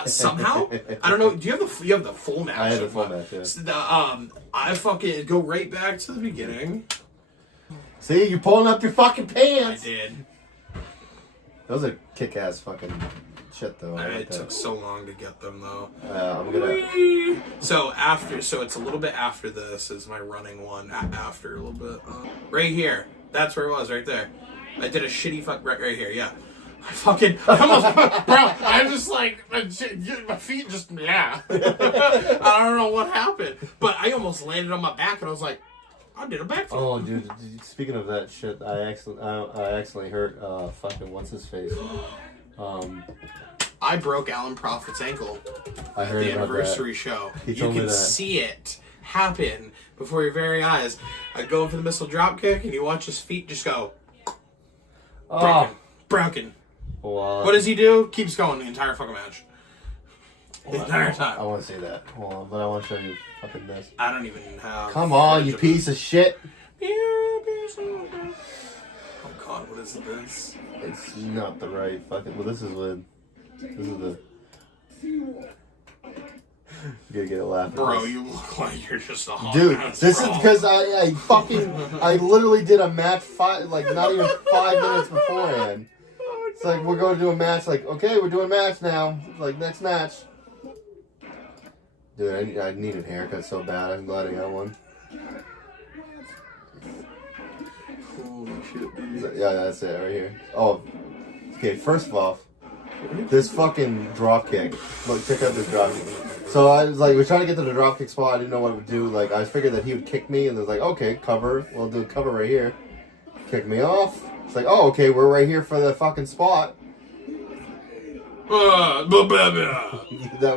Somehow, I don't know. Do you have the full match? I had the full match. Yeah. So I fucking go right back to the beginning. See, you're pulling up your fucking pants. I did. Those are kick-ass fucking shit, though. It took so long to get them, though. I'm gonna. So it's a little bit after this is my running one. After a little bit, right here. That's where it was, right there. I did a shitty fuck right here. Yeah. I almost, bro, I'm just like, my feet just, yeah. I don't know what happened. But I almost landed on my back, and I was like, I did a backflip. Oh, dude, speaking of that shit, I accidentally hurt, fucking, what's his face? I broke Alan Prophet's ankle I heard at the about anniversary that. show. He You told me can that. see it happen before your very eyes. I go for the missile drop kick, and you watch his feet just go, broken. Well, What does he do? Keeps going the entire fucking match. The entire I time. want to see that. Hold on, but I want to show you fucking this. I don't even have... Come on, you footage piece of shit. Oh god, what is this? It's not the right fucking. Well, this is the. You gotta get a laugh. at Bro, this. you look like you're just a hot Dude, ass this bro. is because I literally did a match not even 5 minutes beforehand. It's like, we're going to do a match, like, okay, we're doing a match now. Like, next match. Dude, I needed a haircut so bad. I'm glad I got one. Holy shit, dude. Yeah, that's it right here. Oh, okay, first of all, this fucking drop kick. Look, check out this drop kick. So I was like, we're trying to get to the drop kick spot. I didn't know what it would do. Like, I figured that he would kick me, and it was like, okay, cover. We'll do a cover right here. Kick me off. It's like, oh, okay, we're right here for the fucking spot. That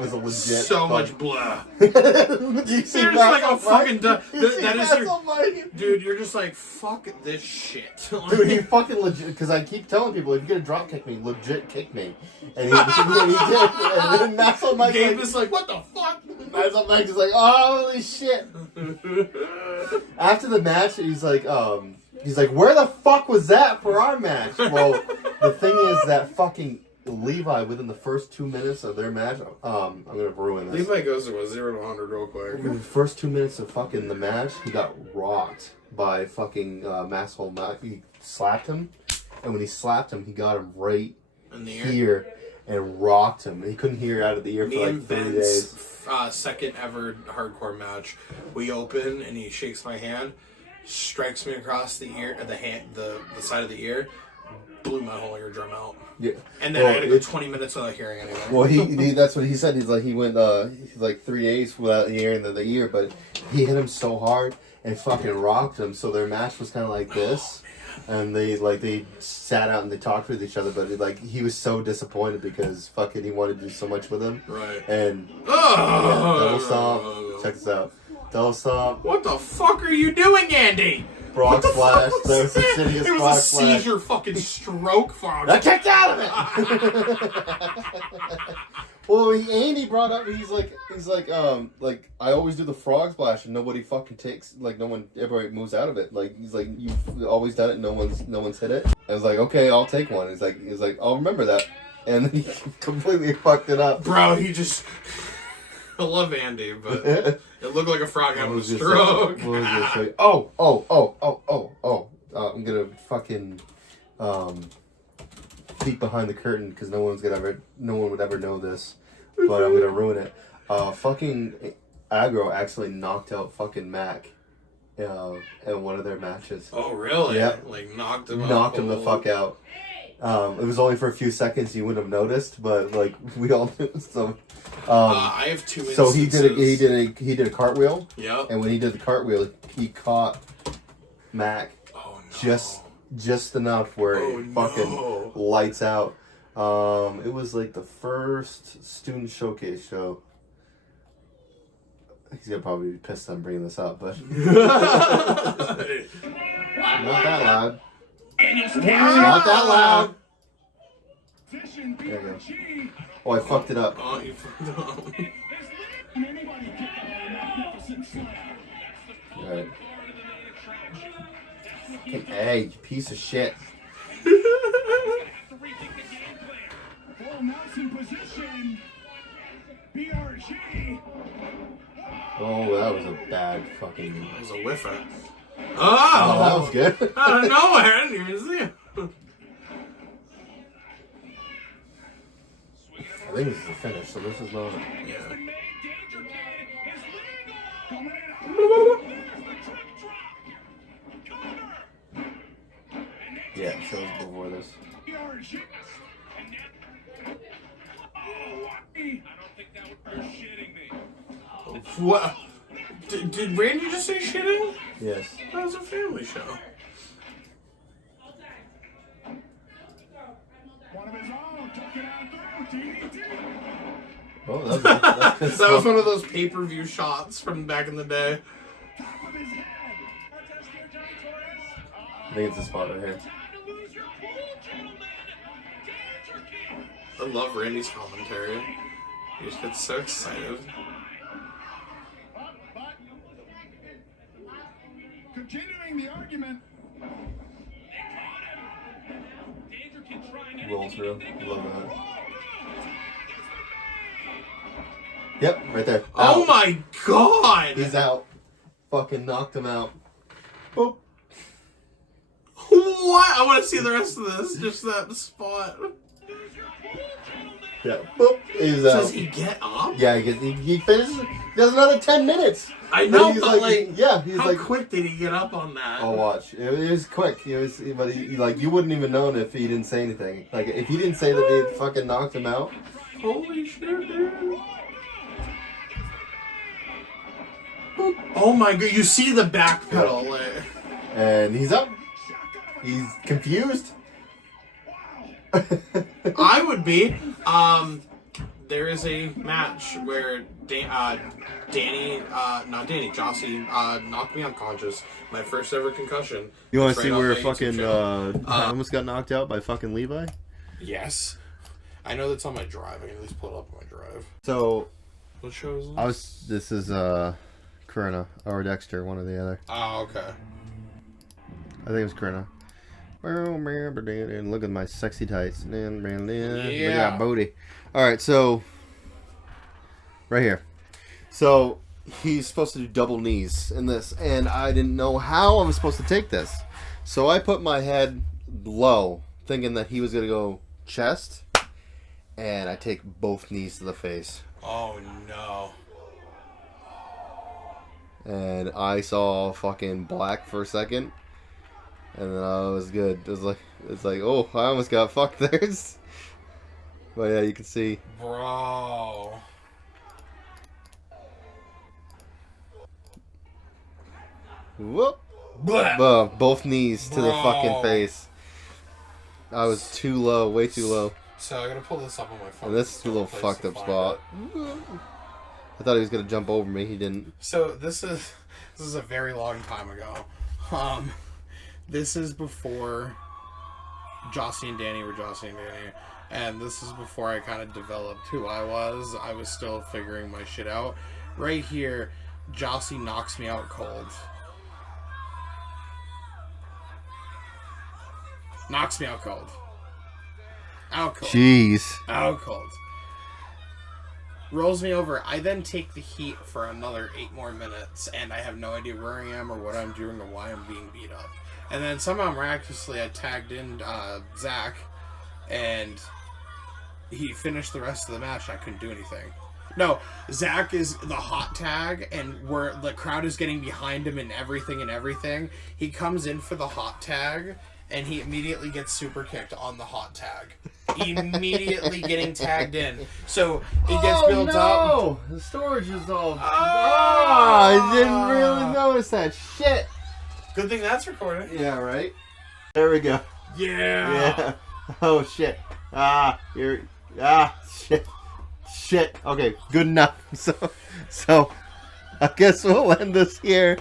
was a legit. So much blah. You see You're just Matt's like a on fucking mic? duh. You see That is Matt's your- on mic? Dude, you're just like, fuck this shit. Dude, he fucking legit, because I keep telling people, if you're gonna drop kick me, legit kick me. And he did, and then Matt's on mic Gabe like, is like, what the fuck? Matt's on mic is like, oh, holy shit. After the match, he's like, where the fuck was that for our match? Well, the thing is that fucking Levi, within the first 2 minutes of their match, I'm gonna ruin this. Levi goes to a 0 to 100 real quick. In the first 2 minutes of fucking the match, he got rocked by fucking Masshole Matt. He slapped him, and when he slapped him, he got him right In the ear? here and rocked him. He couldn't hear out of the ear for Me like and 3 Ben's days. second ever hardcore match. We open and he shakes my hand, strikes me across the ear, the side of the ear, blew my whole eardrum out. Yeah. And then I had to go 20 minutes without hearing anything. Well, he that's what he said. He's like he went he's like 3 days without hearing the ear, but he hit him so hard and fucking rocked him. So their match was kind of like this, and they sat out and they talked with each other. But he was so disappointed because fucking he wanted to do so much with him. Right. And double stomp. Check this out. Double stomp. What the fuck are you doing, Andy? Frog splash. There's the It shittiest was frog a splash. seizure fucking stroke frog. I kicked out of it. Well, Andy brought up. He's like I always do the frog splash and nobody fucking takes everybody moves out of it. He's like you've always done it. And no one's hit it. I was like, okay, I'll take one. He's like I'll remember that, and then he completely fucked it up. Bro, he just. I love Andy, but it looked like a frog having a stroke. What was this? I'm gonna fucking peek behind the curtain because no one would ever know this, but I'm gonna ruin it. Fucking Aggro actually knocked out fucking Mac in one of their matches. Oh really? Yeah. Knocked him out. Knocked him the fuck out. It was only for a few seconds. You wouldn't have noticed, but we all knew. So, I have 2 instances. so he did a cartwheel. Yep. And when he did the cartwheel, he caught Mac just enough where it fucking lights out. It was like the first student showcase show. He's gonna probably be pissed I'm bringing this up, but not that loud. Not that loud. There you go. Oh, I fucked it up. Oh, you fucked up. Alright. Hey, you piece of shit. Oh, that was a bad fucking... That was a whiffer. Oh, that was good. Out of nowhere, I didn't even see it. I think this is the finish, so this is not... Yeah. Yeah, so it was before this. What? Did Randy just say shitting? Yes. That was a family show. Oh, that's good That was one of those pay-per-view shots from back in the day. I think it's this spot right here. I love Randy's commentary. He just gets so excited. Continuing the argument. Roll through. Love that. Yep, right there. Oh Out. my god! He's out. Fucking knocked him out. Boop. What? I want to see the rest of this. Just that spot. Yeah. Boop. He's out. Does he get up? Yeah, he finishes. He does another 10 minutes. I know, He's but yeah, he's how like, quick did he get up on that? oh, watch. It was quick. But you wouldn't even know if he didn't say anything. Like, if he didn't say that he fucking knocked him out. Holy shit, dude. Oh my god, you see the back pedal. And he's up. He's confused. I would be. There is a match where Jossie knocked me unconscious. My first ever concussion. You want It's to see right where off my fucking YouTube channel. I almost got knocked out by fucking Levi? Yes. I know that's on my drive. I can at least pull it up on my drive. So What show is this? this is Corona or Dexter, one or the other. Oh, okay. I think it was Corona. And look at my sexy tights. Look at Yeah. that booty. All right, so right here. So he's supposed to do double knees in this, and I didn't know how I was supposed to take this. So I put my head low, thinking that he was gonna go chest, and I take both knees to the face. Oh no. And I saw fucking black for a second, and then I was good. It's like, oh, I almost got fucked there. But yeah, you can see. Bro. Whoop. Blah. Both knees to the fucking face. I was too low, way too low. So I gotta pull this up on my phone. And this is a little fucked up spot. I thought he was gonna jump over me. He didn't. So this is a very long time ago. This is before Jossie and Danny were Jossie and Danny, and this is before I kind of developed who I was. I was still figuring my shit out. Right here, Jossie knocks me out cold. Knocks me out cold. Out cold. Jeez. Out cold. Rolls me over. I then take the heat for another 8 more minutes, and I have no idea where I am or what I'm doing or why I'm being beat up. And then somehow miraculously I tagged in Zach, and he finished the rest of the match. I couldn't do anything. No, Zach is the hot tag, and where the crowd is getting behind him and everything. He comes in for the hot tag, and he immediately gets super kicked on the hot tag. Immediately getting tagged in. So it gets built up. The storage is all. I didn't really notice that. Shit. Good thing that's recorded. Yeah, right? There we go. Yeah. Oh, shit. Shit. Okay, good enough. So I guess we'll end this here.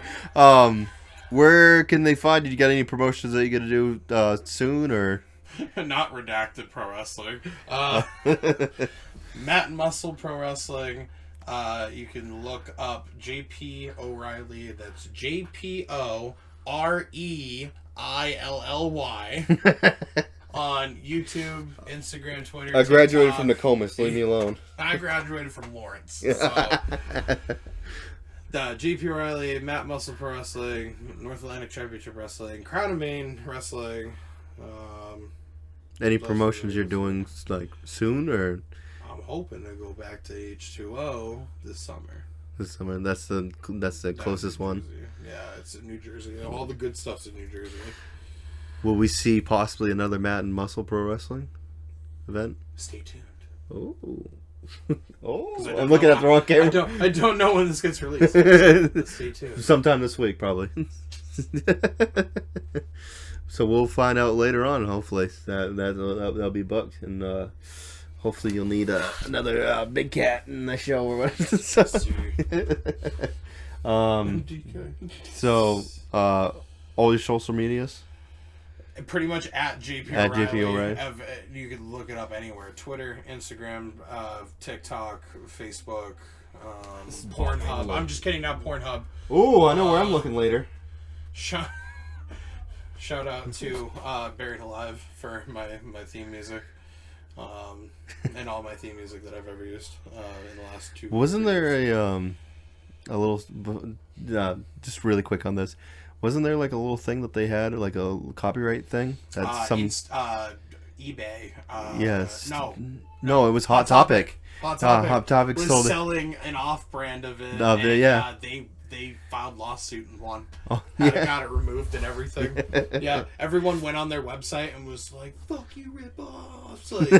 Where can they find you? You got any promotions that you're going to do soon, or? Not redacted pro wrestling. Matt and Muscle Pro Wrestling. You can look up JP O'Reilly. That's JPOREILLY on YouTube, Instagram, Twitter. I graduated TikTok. from Nokomis. Leave me alone. I graduated from Lawrence. So. The JP O'Reilly, Matt Muscle Pro Wrestling, North Atlantic Championship Wrestling, Crown of Maine Wrestling. Any promotions you're doing like soon, or? I'm hoping to go back to H2O this summer. This summer. That's the closest one. Yeah, it's in New Jersey. All the good stuff's in New Jersey. Will we see possibly another Matt and Muscle Pro Wrestling event? Stay tuned. Oh. I I'm looking at the wrong camera. I don't know when this gets released. Stay tuned. Sometime this week, probably. So we'll find out later on. Hopefully that'll be booked, and hopefully you'll need another big cat in the show or whatever. So all your social medias. Pretty much at JP At O'Reilly. JP O'Reilly. You can look it up anywhere. Twitter, Instagram, TikTok, Facebook, Pornhub. I'm just kidding, not Pornhub. Oh, I know where I'm looking later. Shout out to Buried Alive for my theme music. And all my theme music that I've ever used in the last 2 Wasn't there years. a little just really quick on this? Wasn't there like a little thing that they had, like a copyright thing? That's eBay. Yes. No, it was Hot Topic. Hot Topic. Hot Topic was sold it. selling an off-brand of it. Yeah. They filed lawsuit and won. Oh, Got it removed and everything. Yeah, everyone went on their website and was like, "Fuck you, rip-offs!" Like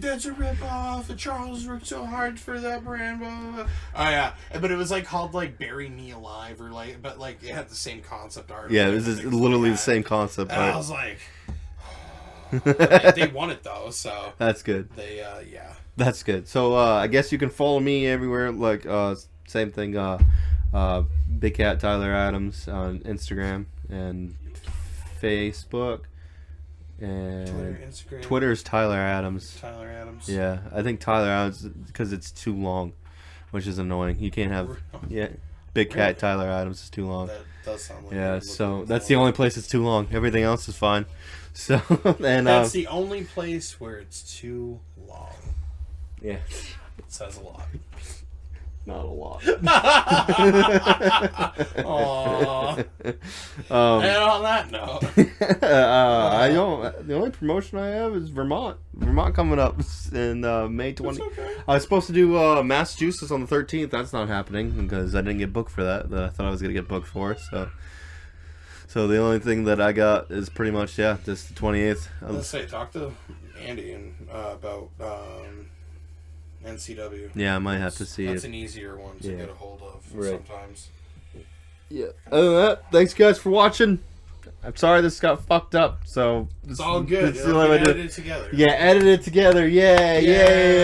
that's a rip-off. Charles worked so hard for that brand. Blah, blah, blah. Oh yeah, but it was like called like "Bury Me Alive" or like, but like it had the same concept art. Yeah, it was just literally the same concept And art. I was like, they won it though, so That's good. they yeah. That's good. So I guess you can follow me everywhere. Like same thing. Big Cat Tyler Addams on Instagram and Facebook, and Instagram. Twitter's Tyler Addams. Tyler Addams. Yeah, I think Tyler Addams because it's too long, which is annoying. You can't have Big Cat Tyler Addams is too long. That does sound like Yeah, it. so that's the only place that's too long. Everything else is fine. So and That's the only place where it's too long. yeah, It says a lot. not a lot. Aww. And on that note, I don't. The only promotion I have is Vermont. Vermont coming up in May 20. okay. I was supposed to do Massachusetts on the 13th. That's not happening because I didn't get booked for that. That I thought I was gonna get booked for. So the only thing that I got is pretty much just the 28th. let's say talk to Andy and about NCW. Yeah, I might have to see That's it. an easier one to get a hold of sometimes. Yeah. Other than that, thanks guys for watching. I'm sorry this got fucked up. So It's all good. It's It'll be edited together. Yeah, edit it together.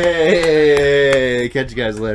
Yay! Catch you guys later.